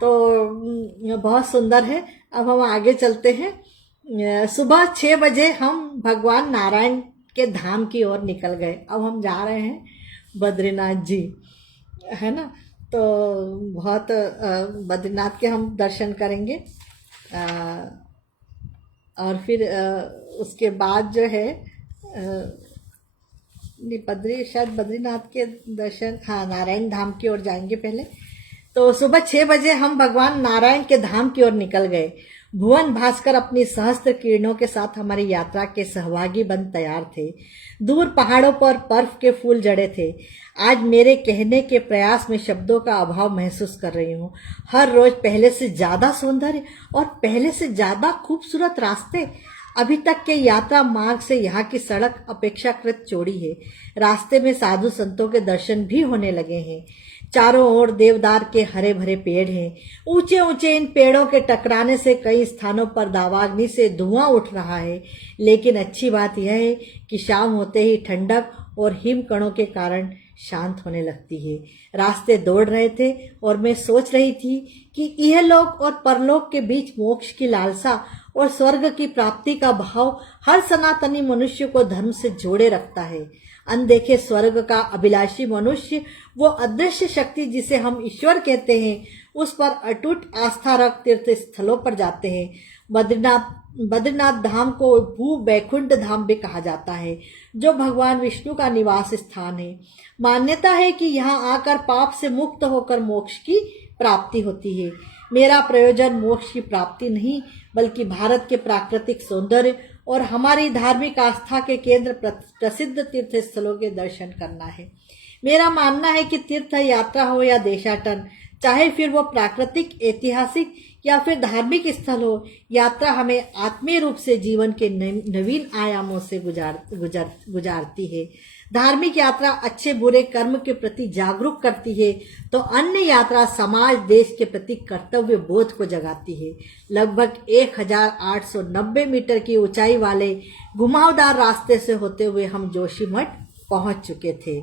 तो बहुत सुंदर है। अब हम आगे चलते हैं। सुबह 6 बजे हम भगवान नारायण के धाम की ओर निकल गए। अब हम जा रहे हैं बद्रीनाथ जी, है ना। तो बहुत बद्रीनाथ के हम दर्शन करेंगे। और फिर उसके बाद जो है शायद बद्रीनाथ के दर्शन, हाँ, नारायण धाम की ओर जाएंगे पहले। तो सुबह 6 बजे हम भगवान नारायण के धाम की ओर निकल गए। भुवन भास्कर अपनी सहस्त्र किरणों के साथ हमारी यात्रा के सहभागी बन तैयार थे। दूर पहाड़ों पर बर्फ के फूल जड़े थे। आज मेरे कहने के प्रयास में शब्दों का अभाव महसूस कर रही हूँ। हर रोज पहले से ज्यादा सौंदर्य और पहले से ज्यादा खूबसूरत रास्ते। अभी तक के यात्रा मार्ग से यहाँ की सड़क अपेक्षाकृत चौड़ी है। रास्ते में साधु संतों के दर्शन भी होने लगे हैं। चारों ओर देवदार के हरे भरे पेड़ हैं। ऊंचे ऊंचे इन पेड़ों के टकराने से कई स्थानों पर दावाग्नि से धुआं उठ रहा है। लेकिन अच्छी बात यह है कि शाम होते ही ठंडक और हिमकणों के कारण शांत होने लगती है। रास्ते दौड़ रहे थे और मैं सोच रही थी कि इहलोक और परलोक के बीच मोक्ष की लालसा और स्वर्ग की प्राप्ति का भाव हर सनातनी मनुष्य को धर्म से जोड़े रखता है। अनदेखे स्वर्ग का अभिलाषी मनुष्य वो अदृश्य शक्ति जिसे हम ईश्वर कहते हैं, उस पर अटूट आस्था रख तीर्थ स्थलों पर जाते हैं। बद्रीनाथ धाम को भू बैकुंठ धाम भी कहा जाता है, जो भगवान विष्णु का निवास स्थान है। मान्यता है कि यहाँ आकर पाप से मुक्त होकर मोक्ष की प्राप्ति होती है। मेरा प्रयोजन मोक्ष की प्राप्ति नहीं, बल्कि भारत के प्राकृतिक सौंदर्य और हमारी धार्मिक आस्था के केंद्र प्रसिद्ध तीर्थ स्थलों के दर्शन करना है। मेरा मानना है कि तीर्थ यात्रा हो या देशाटन, चाहे फिर वो प्राकृतिक, ऐतिहासिक या फिर धार्मिक स्थल हो, यात्रा हमें आत्मीय रूप से जीवन के नवीन आयामों से गुजारती है। धार्मिक यात्रा अच्छे बुरे कर्म के प्रति जागरूक करती है, तो अन्य यात्रा समाज देश के प्रति कर्तव्य बोध को जगाती है। लगभग 1890 मीटर की ऊंचाई वाले घुमावदार रास्ते से होते हुए हम जोशीमठ पहुंच चुके थे।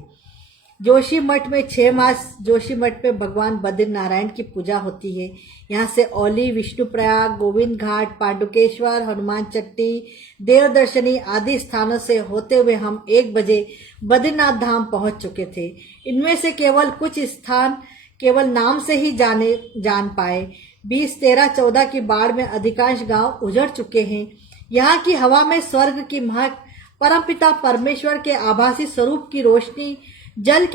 जोशीमठ में 6 मास जोशीमठ में भगवान बद्री नारायण की पूजा होती है। यहाँ से औली, विष्णुप्रयाग, गोविंद घाट, पांडुकेश्वर, हनुमान चट्टी, देवदर्शनी आदि स्थानों से होते हुए हम 1 बजे बद्रीनाथ धाम पहुंच चुके थे। इनमें से केवल कुछ स्थान केवल नाम से ही जान पाए। 20, 13, 14 की बाढ़ में अधिकांश गांव उजड़ चुके हैं। यहाँ की हवा में स्वर्ग की महक, परमपिता परमेश्वर के आभासी स्वरूप की रोशनी, जल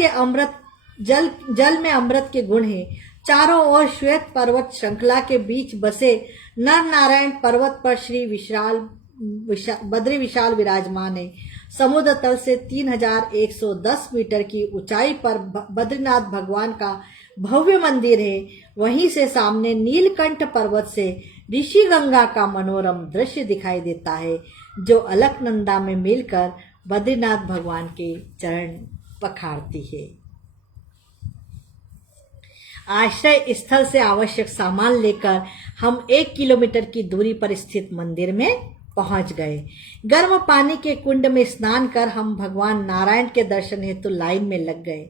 में अमृत के गुण हैं। चारों ओर श्वेत पर्वत श्रृंखला के बीच बसे नर नारायण पर्वत पर श्री बद्री विशाल विराजमान है। समुद्र तल से 3110 मीटर की ऊंचाई पर बद्रीनाथ भगवान का भव्य मंदिर है। वहीं से सामने नीलकंठ पर्वत से ऋषि गंगा का मनोरम दृश्य दिखाई देता है, जो अलकनंदा में मिलकर बद्रीनाथ भगवान के चरण पखारती है। आश्रय स्थल से आवश्यक सामान लेकर हम 1 किलोमीटर की दूरी पर स्थित मंदिर में पहुंच गए। गर्म पानी के कुंड में स्नान कर हम भगवान नारायण के दर्शन हेतु लाइन में लग गए।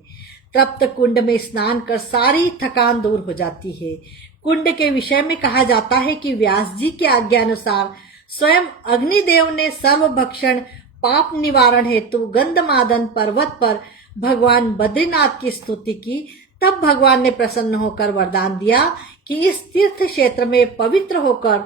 तृप्त कुंड में स्नान कर सारी थकान दूर हो जाती है। कुंड के विषय में कहा जाता है कि व्यास जी के आज्ञानुसार स्वयं अग्निदेव ने सर्वभक्षण पाप निवारण हेतु गंधमादन पर्वत पर भगवान बद्रीनाथ की स्तुति की। तब भगवान ने प्रसन्न होकर वरदान दिया कि इस तीर्थ क्षेत्र में पवित्र होकर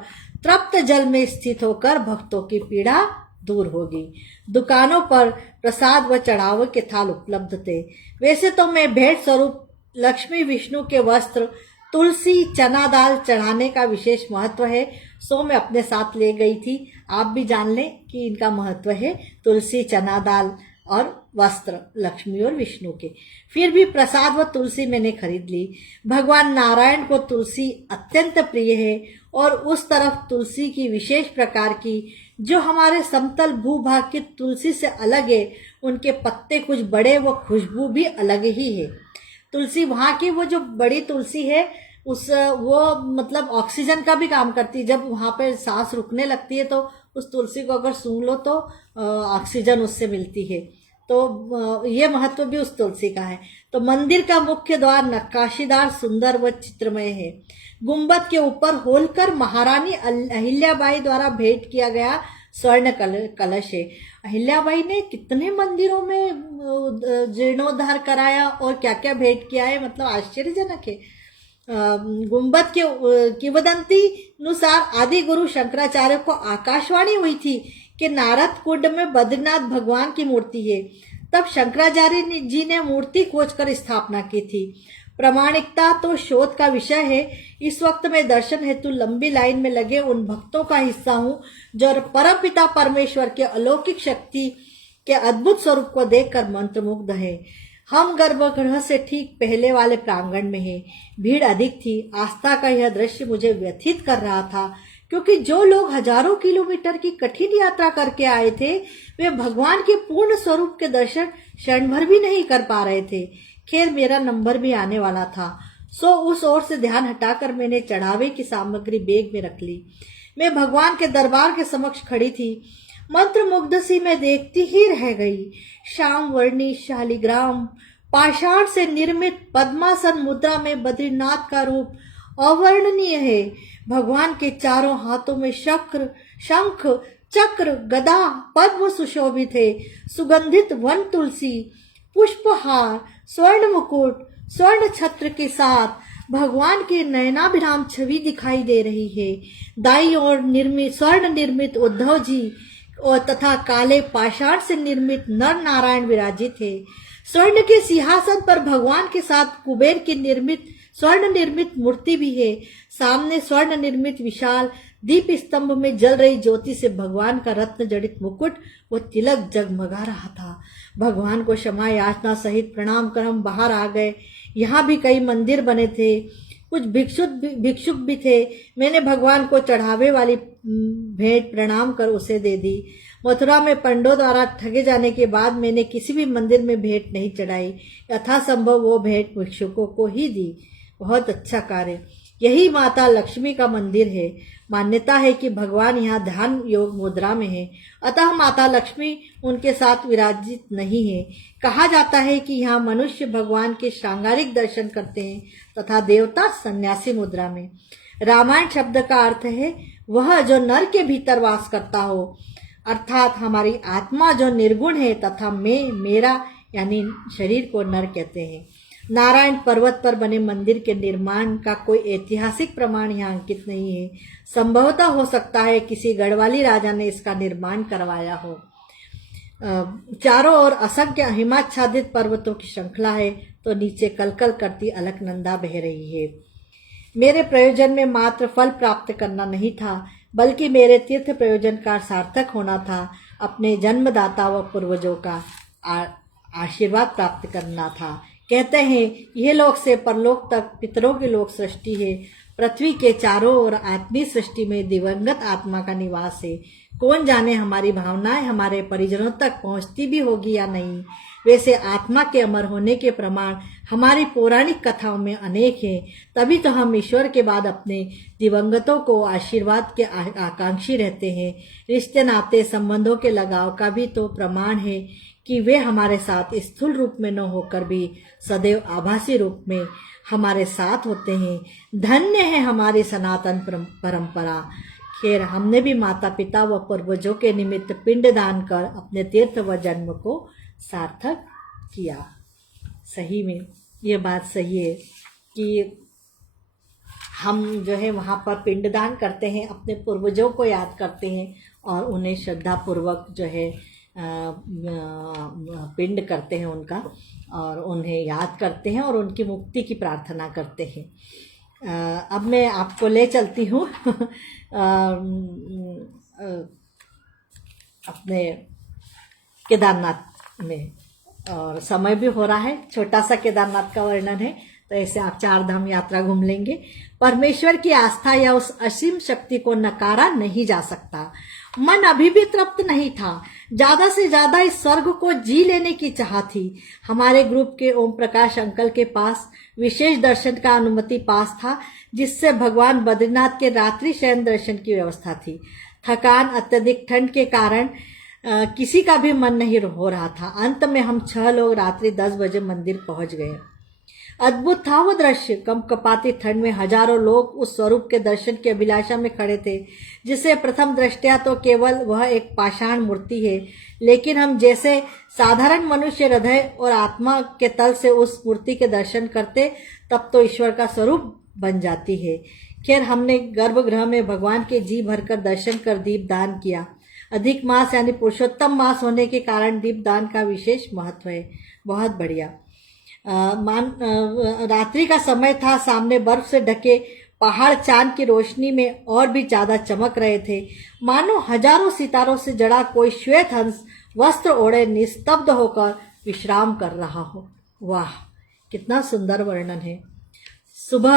तृप्त जल में स्थित होकर भक्तों की पीड़ा दूर होगी। दुकानों पर प्रसाद व चढ़ावे के थाल उपलब्ध थे। वैसे तो मैं भेंट स्वरूप लक्ष्मी विष्णु के वस्त्र, तुलसी, चना दाल चढ़ाने का विशेष महत्व है, सो मैं अपने साथ ले गई थी। आप भी जान लें कि इनका महत्व है, तुलसी, चना दाल और वस्त्र लक्ष्मी और विष्णु के। फिर भी प्रसाद व तुलसी मैंने खरीद ली। भगवान नारायण को तुलसी अत्यंत प्रिय है और उस तरफ तुलसी की विशेष प्रकार की, जो हमारे समतल भूभाग की तुलसी से अलग है। उनके पत्ते कुछ बड़े व खुशबू भी अलग ही है। तुलसी वहाँ की वो जो बड़ी तुलसी है वो मतलब ऑक्सीजन का भी काम करती है। जब वहाँ पे सांस रुकने लगती है तो उस तुलसी को अगर सूंघ लो तो ऑक्सीजन उससे मिलती है। तो ये महत्व भी उस तुलसी का है। तो मंदिर का मुख्य द्वार नक्काशीदार, सुंदर व चित्रमय है। गुंबद के ऊपर होलकर महारानी अहिल्याबाई द्वारा भेंट किया गया स्वर्ण कलश है। अहिल्याबाई ने कितने मंदिरों में जीर्णोद्धार कराया और क्या क्या भेंट किया है, मतलब आश्चर्यजनक है। गुंबद के किंवदंती अनुसार आदि गुरु शंकराचार्य को आकाशवाणी हुई थी कि नारद कुंड में बद्रीनाथ भगवान की मूर्ति है। तब शंकराचार्य जी ने मूर्ति खोजकर स्थापना की थी। प्रामाणिकता तो शोध का विषय है। इस वक्त मैं दर्शन हेतु लंबी लाइन में लगे उन भक्तों का हिस्सा हूँ जो परमपिता परमेश्वर के अलौकिक शक्ति के अद्भुत स्वरूप को देखकर मंत्रमुग्ध है। हम गर्भगृह से ठीक पहले वाले प्रांगण में हैं। भीड़ अधिक थी। आस्था का यह दृश्य मुझे व्यथित कर रहा था, क्योंकि जो लोग हजारों किलोमीटर की कठिन यात्रा करके आए थे, वे भगवान के पूर्ण स्वरूप के दर्शन क्षण भर भी नहीं कर पा रहे थे। खैर, मेरा नंबर भी आने वाला था, सो उस ओर से ध्यान हटाकर मैंने चढ़ावे की सामग्री बैग में रख ली। मैं भगवान के दरबार के समक्ष खड़ी थी। मंत्रमुग्ध सी मैं देखती ही रह गई। श्याम वर्णी शालिग्राम पाषाण से निर्मित पद्मासन मुद्रा में बद्रीनाथ का रूप अवर्णनीय है। भगवान के चारों हाथों में शंख, चक्र, गदा, पद्म सुशोभित है। सुगंधित वन तुलसी, पुष्पहार, स्वर्ण मुकुट, स्वर्ण छत्र के साथ भगवान की नयनाभिराम छवि दिखाई दे रही है। दाईं ओर स्वर्ण निर्मित उद्धव जी और तथा काले पाषाण से निर्मित नर नारायण विराजित है। स्वर्ण के सिंहासन पर भगवान के साथ कुबेर की स्वर्ण निर्मित मूर्ति भी है। सामने स्वर्ण निर्मित विशाल दीप स्तंभ में जल रही ज्योति से भगवान का रत्न जड़ित मुकुट वो तिलक जगमगा रहा था। भगवान को क्षमा याचना सहित प्रणाम कर हम बाहर आ गए। यहाँ भी कई मंदिर बने थे, कुछ भिक्षुक भी थे। मैंने भगवान को चढ़ावे वाली भेंट प्रणाम कर उसे दे दी। मथुरा में पंडों द्वारा ठगे जाने के बाद मैंने किसी भी मंदिर में भेंट नहीं चढ़ाई। यथासंभव वो भेंट भिक्षुकों को ही दी। बहुत अच्छा कार्य। यही माता लक्ष्मी का मंदिर है। मान्यता है कि भगवान यहाँ ध्यान योग मुद्रा में है, अतः माता लक्ष्मी उनके साथ विराजित नहीं है। कहा जाता है कि यहाँ मनुष्य भगवान के श्रृंगारिक दर्शन करते हैं तथा देवता सन्यासी मुद्रा में। रामायण शब्द का अर्थ है वह जो नर के भीतर वास करता हो, अर्थात हमारी आत्मा जो निर्गुण है तथा मैं, मेरा यानी शरीर को नर कहते हैं। नारायण पर्वत पर बने मंदिर के निर्माण का कोई ऐतिहासिक प्रमाण यहाँ अंकित नहीं है। संभवतः हो सकता है किसी गढ़वाली राजा ने इसका निर्माण करवाया हो। चारों ओर असंख्य हिमाच्छादित पर्वतों की श्रृंखला है, तो नीचे कलकल करती अलकनंदा बह रही है। मेरे प्रयोजन में मात्र फल प्राप्त करना नहीं था, बल्कि मेरे तीर्थ प्रयोजन का सार्थक होना था। अपने जन्मदाता व पूर्वजों का आशीर्वाद प्राप्त करना था। कहते हैं यह लोक से परलोक तक पितरों की लोक सृष्टि है। पृथ्वी के चारों ओर आत्मीय सृष्टि में दिवंगत आत्मा का निवास है। कौन जाने हमारी भावनाएं हमारे परिजनों तक पहुंचती भी होगी या नहीं। वैसे आत्मा के अमर होने के प्रमाण हमारी पौराणिक कथाओं में अनेक हैं। तभी तो हम ईश्वर के बाद अपने दिवंगतों को आशीर्वाद के आकांक्षी रहते हैं। रिश्ते नाते संबंधों के लगाव का भी तो प्रमाण है कि वे हमारे साथ स्थूल रूप में न होकर भी सदैव आभासी रूप में हमारे साथ होते हैं। धन्य है हमारी सनातन परंपरा। खैर, हमने भी माता पिता व पूर्वजों के निमित्त पिंड दान कर अपने तीर्थ व जन्म को सार्थक किया। सही में ये बात सही है कि हम जो है वहाँ पर पिंडदान करते हैं, अपने पूर्वजों को याद करते हैं और उन्हें श्रद्धा पूर्वक जो है पिंड करते हैं उनका, और उन्हें याद करते हैं और उनकी मुक्ति की प्रार्थना करते हैं। अब मैं आपको ले चलती हूँ अपने केदारनाथ में, और समय भी हो रहा है। छोटा सा केदारनाथ का वर्णन है, तो ऐसे आप 4 धाम यात्रा घूम लेंगे। परमेश्वर की आस्था या उस असीम शक्ति को नकारा नहीं जा सकता। मन अभी भी तृप्त नहीं था। ज्यादा से ज्यादा इस स्वर्ग को जी लेने की चाह थी। हमारे ग्रुप के ओम प्रकाश अंकल के पास विशेष दर्शन का अनुमति पास था, जिससे भगवान बद्रीनाथ के रात्रि शयन दर्शन की व्यवस्था थी। थकान, अत्यधिक ठंड के कारण किसी का भी मन नहीं हो रहा था। अंत में हम 6 लोग रात्रि 10 बजे मंदिर पहुंच गए। अद्भुत था वो दृश्य। कंपकपाती ठंड में हजारों लोग उस स्वरूप के दर्शन की अभिलाषा में खड़े थे, जिसे प्रथम दृष्टया तो केवल वह एक पाषाण मूर्ति है, लेकिन हम जैसे साधारण मनुष्य हृदय और आत्मा के तल से उस मूर्ति के दर्शन करते, तब तो ईश्वर का स्वरूप बन जाती है। खैर, हमने गर्भगृह में भगवान के जी भरकर दर्शन कर दीप दान किया। अधिक मास यानी पुरुषोत्तम मास होने के कारण दीप दान का विशेष महत्व है। बहुत बढ़िया। रात्रि का समय था। सामने बर्फ से ढके पहाड़ चांद की रोशनी में और भी ज्यादा चमक रहे थे, मानो हजारों सितारों से जड़ा कोई श्वेत हंस वस्त्र ओढ़े निस्तब्ध होकर विश्राम कर रहा हो। वाह, कितना सुंदर वर्णन है। सुबह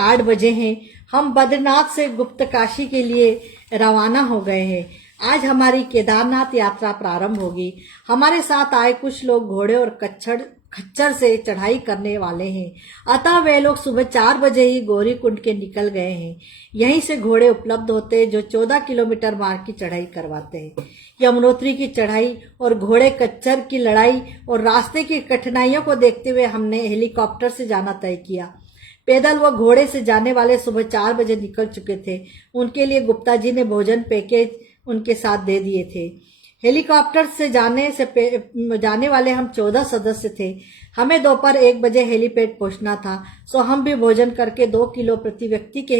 8 बजे हैं। हम बद्रीनाथ से गुप्तकाशी के लिए रवाना हो गए हैं। आज हमारी केदारनाथ यात्रा प्रारंभ होगी। हमारे साथ आए कुछ लोग घोड़े और खच्चर से चढ़ाई करने वाले हैं, अतः वे लोग सुबह 4 बजे ही गौरी कुंड के निकल गए हैं। यहीं से घोड़े उपलब्ध होते हैं जो 14 किलोमीटर मार्ग की चढ़ाई करवाते हैं। यमुनोत्री की चढ़ाई और घोड़े कच्चर की लड़ाई और रास्ते की कठिनाइयों को देखते हुए हमने हेलीकॉप्टर से जाना तय किया। पैदल व घोड़े से जाने वाले सुबह 4 बजे निकल चुके थे। उनके लिए गुप्ता जी ने भोजन पैकेज उनके साथ दे दिए थे। हेलीकॉप्टर से जाने वाले हम 14 सदस्य थे। हमें दोपहर 1 बजे हेलीपैड पहुंचना था, सो हम भी भोजन करके 2 किलो प्रति व्यक्ति के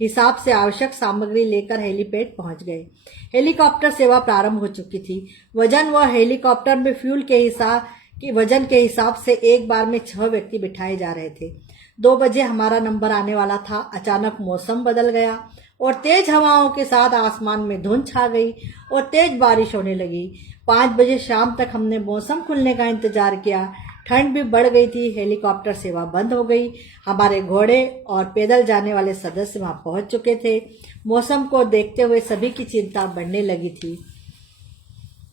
हिसाब से आवश्यक सामग्री लेकर हेलीपैड पहुंच गए। हेलीकॉप्टर सेवा प्रारंभ हो चुकी थी। वजन व हेलीकॉप्टर में फ्यूल के वजन के हिसाब से एक बार में 6 व्यक्ति बिठाए जा रहे थे। 2 बजे हमारा नंबर आने वाला था। अचानक मौसम बदल गया और तेज हवाओं के साथ आसमान में धुंध छा गई और तेज बारिश होने लगी। 5 बजे शाम तक हमने मौसम खुलने का इंतजार किया। ठंड भी बढ़ गई थी। हेलीकॉप्टर सेवा बंद हो गई। हमारे घोड़े और पैदल जाने वाले सदस्य वहां पहुंच चुके थे। मौसम को देखते हुए सभी की चिंता बढ़ने लगी थी।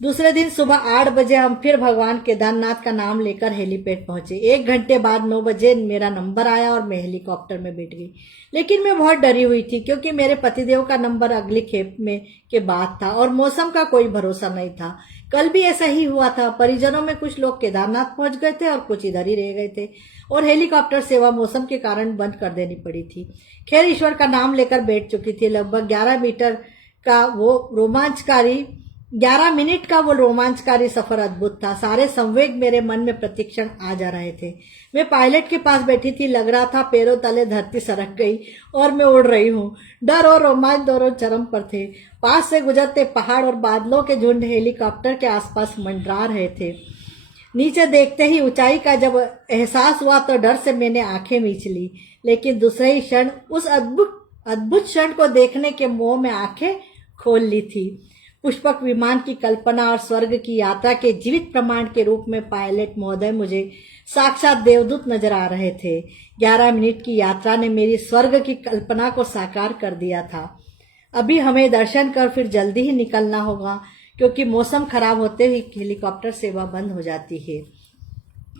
दूसरे दिन सुबह 8 बजे हम फिर भगवान केदारनाथ का नाम लेकर हेलीपैड पहुंचे। 1 घंटे बाद 9 बजे मेरा नंबर आया और मैं हेलीकॉप्टर में बैठ गई, लेकिन मैं बहुत डरी हुई थी क्योंकि मेरे पतिदेव का नंबर अगली खेप में के बाद था और मौसम का कोई भरोसा नहीं था। कल भी ऐसा ही हुआ था। परिजनों में कुछ लोग केदारनाथ पहुंच गए थे और कुछ इधर ही रह गए थे और हेलीकॉप्टर सेवा मौसम के कारण बंद कर देनी पड़ी थी। खैर, ईश्वर का नाम लेकर बैठ चुकी थी। लगभग 11 मीटर का वो रोमांचकारी 11 मिनट का वो रोमांचकारी सफर अद्भुत था। सारे संवेग मेरे मन में प्रतिक्षण आ जा रहे थे। मैं पायलट के पास बैठी थी। लग रहा था पैरों तले धरती सरक गई और मैं उड़ रही हूँ। डर और रोमांच दोनों चरम पर थे। पास से गुजरते पहाड़ और बादलों के झुंड हेलीकॉप्टर के आसपास मंडरा रहे थे। नीचे देखते ही ऊंचाई का जब एहसास हुआ तो डर से मैंने आंखें मीच ली, लेकिन दूसरे ही क्षण उस अद्भुत क्षण को देखने के मोह में आंखें खोल ली थी। पुष्पक विमान की कल्पना और स्वर्ग की यात्रा के जीवित प्रमाण के रूप में पायलट महोदय मुझे साक्षात देवदूत नजर आ रहे थे। 11 मिनट की यात्रा ने मेरी स्वर्ग की कल्पना को साकार कर दिया था। अभी हमें दर्शन कर फिर जल्दी ही निकलना होगा, क्योंकि मौसम खराब होते ही हेलीकॉप्टर सेवा बंद हो जाती है।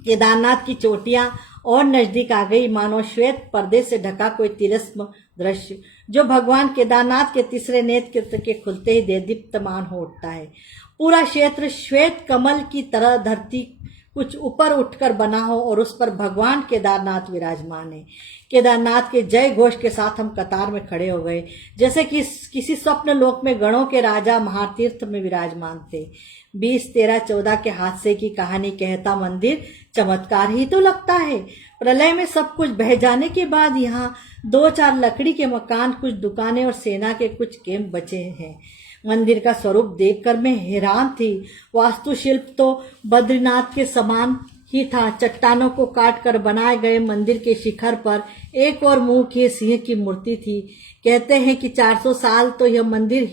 केदारनाथ की चोटियां और नजदीक आ गई, मानो श्वेत पर्दे से ढका कोई तिरस्म दृश्य, जो भगवान केदारनाथ के तीसरे नेत्र के खुलते ही देदीप्यमान हो उठता है। पूरा क्षेत्र श्वेत कमल की तरह, धरती कुछ ऊपर उठकर बना हो और उस पर भगवान केदारनाथ विराजमान है। केदारनाथ के जय घोष के साथ हम कतार में खड़े हो गए, जैसे कि किसी स्वप्न लोक में गणों के राजा महातीर्थ में विराजमान थे। 20, 13, 14 के हादसे की कहानी कहता मंदिर चमत्कार ही तो लगता है। प्रलय में सब कुछ बह जाने के बाद यहाँ 2-4 लकड़ी के मकान, कुछ दुकानें और सेना के कुछ कैंप बचे हैं। मंदिर का स्वरूप देखकर मैं हैरान थी। वास्तुशिल्प तो बद्रीनाथ के समान ही था। चट्टानों को काट कर बनाए गए मंदिर के शिखर पर एक और मुंह के सिंह की मूर्ति थी। कहते हैं कि 400 साल तो यह मंदिर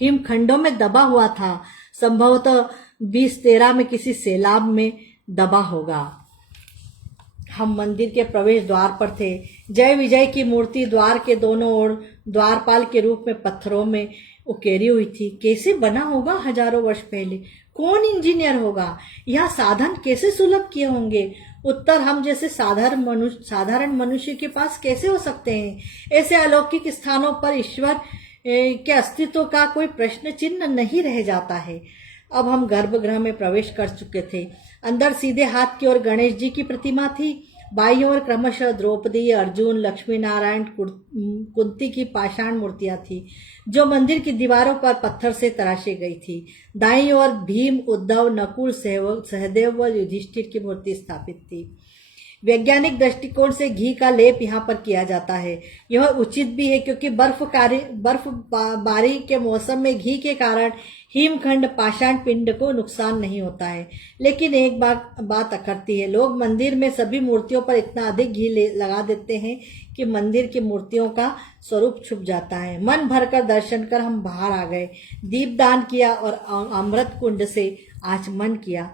हिमखंडों में दबा हुआ था। संभवतः 2013 में किसी सैलाब में दबा होगा। हम मंदिर के प्रवेश द्वार पर थे। जय विजय की मूर्ति द्वार के दोनों ओर द्वारपाल के रूप में पत्थरों में उकेरी हुई थी। कैसे बना होगा हजारों वर्ष पहले? कौन इंजीनियर होगा? यहाँ साधन कैसे सुलभ किए होंगे? उत्तर हम जैसे साधारण मनुष्य के पास कैसे हो सकते हैं? ऐसे अलौकिक स्थानों पर ईश्वर के अस्तित्व का कोई प्रश्न चिन्ह नहीं रह जाता है। अब हम गर्भगृह में प्रवेश कर चुके थे। अंदर सीधे हाथ की ओर गणेश जी की प्रतिमा थी। बाईं ओर क्रमशः द्रौपदी, अर्जुन, लक्ष्मी नारायण, कुंती की पाषाण मूर्तियां थी, जो मंदिर की दीवारों पर पत्थर से तराशी गई थी। दाईं ओर भीम, उद्धव, नकुल, सहदेव व युधिष्ठिर की मूर्ति स्थापित थी। वैज्ञानिक दृष्टिकोण से घी का लेप यहाँ पर किया जाता है। यह उचित भी है, क्योंकि बर्फबारी के मौसम में घी के कारण हिमखंड पाषाण पिंड को नुकसान नहीं होता है। लेकिन एक बात अखरती है, लोग मंदिर में सभी मूर्तियों पर इतना अधिक घी लगा देते हैं कि मंदिर की मूर्तियों का स्वरूप छुप जाता है। मन भरकर दर्शन कर हम बाहर आ गए। दीपदान किया और अमृत कुंड से आचमन किया।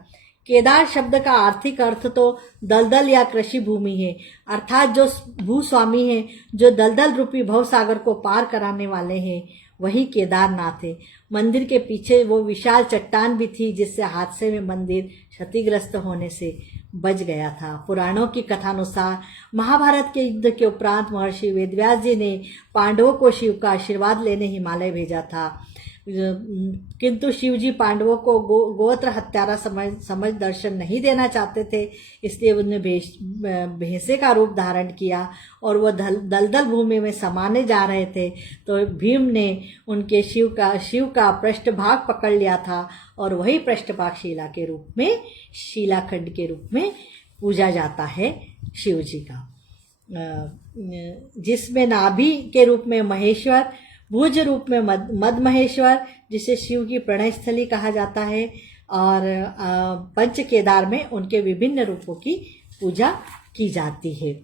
केदार शब्द का आर्थिक अर्थ तो दलदल या कृषि भूमि है, अर्थात जो भूस्वामी है, जो दलदल रूपी भवसागर को पार कराने वाले हैं, वही केदारनाथ है। मंदिर के पीछे वो विशाल चट्टान भी थी, जिससे हादसे में मंदिर क्षतिग्रस्त होने से बच गया था। पुराणों की कथानुसार महाभारत के युद्ध के उपरांत महर्षि वेदव्यास जी ने पांडवों को शिव का आशीर्वाद लेने हिमालय भेजा था, किंतु शिवजी पांडवों को गोत्र हत्यारा समझ दर्शन नहीं देना चाहते थे। इसलिए उन्होंने भैंसे का रूप धारण किया और वह दलदल भूमि में समाने जा रहे थे, तो भीम ने उनके शिव का पृष्ठभाग पकड़ लिया था और वही पृष्ठभाग शिलाखंड के रूप में पूजा जाता है शिव जी का, जिसमें नाभि के रूप में महेश्वर, भुज रूप में मद महेश्वर, जिसे शिव की प्रणय स्थली कहा जाता है, और पंच केदार में उनके विभिन्न रूपों की पूजा की जाती है।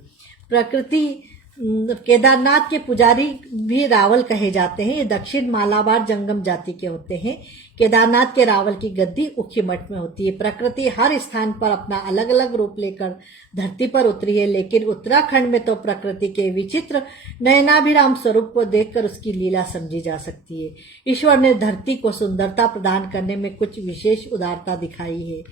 केदारनाथ के पुजारी भी रावल कहे जाते हैं। ये दक्षिण मालाबार जंगम जाति के होते हैं। केदारनाथ के रावल की गद्दी उखीमठ में होती है। प्रकृति हर स्थान पर अपना अलग अलग रूप लेकर धरती पर उतरी है, लेकिन उत्तराखंड में तो प्रकृति के विचित्र नयनाभिराम स्वरूप को देखकर उसकी लीला समझी जा सकती है। ईश्वर ने धरती को सुंदरता प्रदान करने में कुछ विशेष उदारता दिखाई है।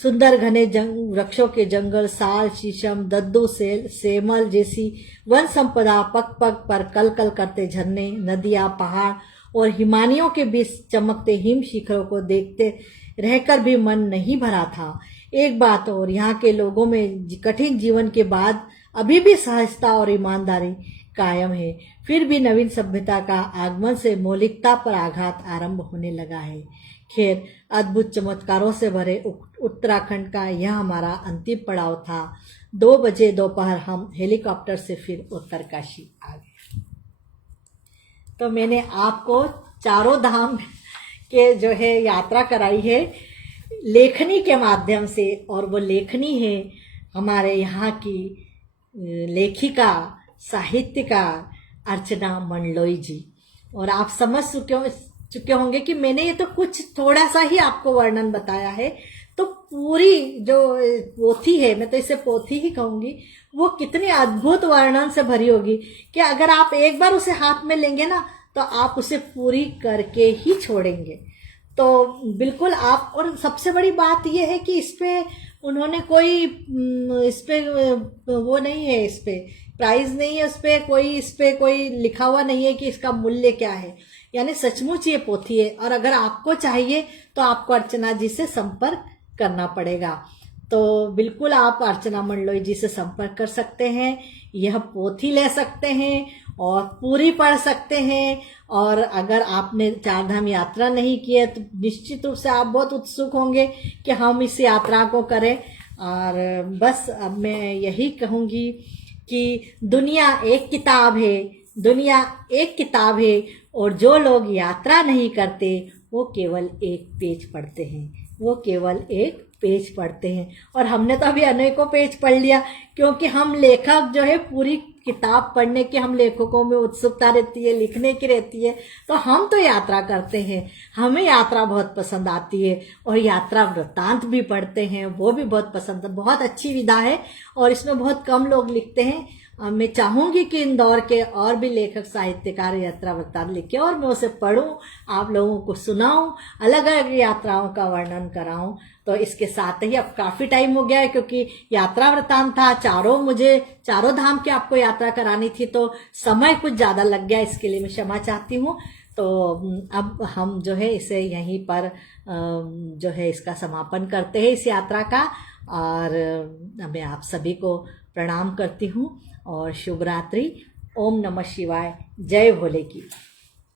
सुंदर घने वृक्षों के जंगल, साल, शीशम, दद्दू, सेमल जैसी वन संपदा, पग पग पर कल कल करते झरने, नदियां, पहाड़ और हिमानियों के बीच चमकते हिम शिखरों को देखते रहकर भी मन नहीं भरा था। एक बात और, यहाँ के लोगों में कठिन जीवन के बाद अभी भी सहजता और ईमानदारी कायम है, फिर भी नवीन सभ्यता का आगमन से मौलिकता पर आघात आरंभ होने लगा है। खैर, अद्भुत चमत्कारों से भरे उत्तराखंड का यह हमारा अंतिम पड़ाव था। 2 बजे दोपहर हम हेलीकॉप्टर से फिर उत्तरकाशी आ गए। तो मैंने आपको चारों धाम के जो है यात्रा कराई है लेखनी के माध्यम से, और वो लेखनी है हमारे यहाँ की लेखिका साहित्यकार अर्चना मंडलोई जी। और आप समझ चुके होंगे कि मैंने ये तो कुछ थोड़ा सा ही आपको वर्णन बताया है, तो पूरी जो पोथी है, मैं तो इसे पोथी ही कहूंगी, वो कितनी अद्भुत वर्णन से भरी होगी कि अगर आप एक बार उसे हाथ में लेंगे ना तो आप उसे पूरी करके ही छोड़ेंगे। तो बिल्कुल आप, और सबसे बड़ी बात यह है कि इस पे उन्होंने कोई इस पे वो नहीं है, इस पे प्राइस नहीं है, इस पे कोई लिखा हुआ नहीं है कि इसका मूल्य क्या है। यानी सचमुच ये पोथी है, और अगर आपको चाहिए तो आपको अर्चना जी से संपर्क करना पड़ेगा। तो बिल्कुल आप अर्चना मंडलोई जी से संपर्क कर सकते हैं, यह पोथी ले सकते हैं और पूरी पढ़ सकते हैं। और अगर आपने चारधाम यात्रा नहीं की है तो निश्चित रूप से आप बहुत उत्सुक होंगे कि हम इस यात्रा को करें। और बस अब मैं यही कहूँगी कि दुनिया एक किताब है, और जो लोग यात्रा नहीं करते वो केवल एक पेज पढ़ते हैं, और हमने तो अभी अनेकों पेज पढ़ लिया, क्योंकि हम लेखक जो है पूरी किताब पढ़ने की हम लेखकों में उत्सुकता रहती है, लिखने की रहती है। तो हम तो यात्रा करते हैं, हमें यात्रा बहुत पसंद आती है, और यात्रा वृत्तांत भी पढ़ते हैं, वो भी बहुत पसंद है। बहुत अच्छी विधा है और इसमें बहुत कम लोग लिखते हैं। मैं चाहूंगी कि इंदौर के और भी लेखक साहित्यकार यात्रा वृत्तांत लिखे और मैं उसे पढूं, आप लोगों को सुनाऊं, अलग अलग यात्राओं का वर्णन कराऊं। तो इसके साथ ही अब काफी टाइम हो गया है, क्योंकि यात्रा वृत्तांत था, मुझे चारों धाम की आपको यात्रा करानी थी, तो समय कुछ ज्यादा लग गया, इसके लिए मैं क्षमा चाहती हूँ। तो अब हम जो है इसे यहीं पर जो है इसका समापन करते हैं, इस यात्रा का। और मैं आप सभी को प्रणाम करती हूँ और शुभ रात्रि। ओम नमः शिवाय। जय भोले की।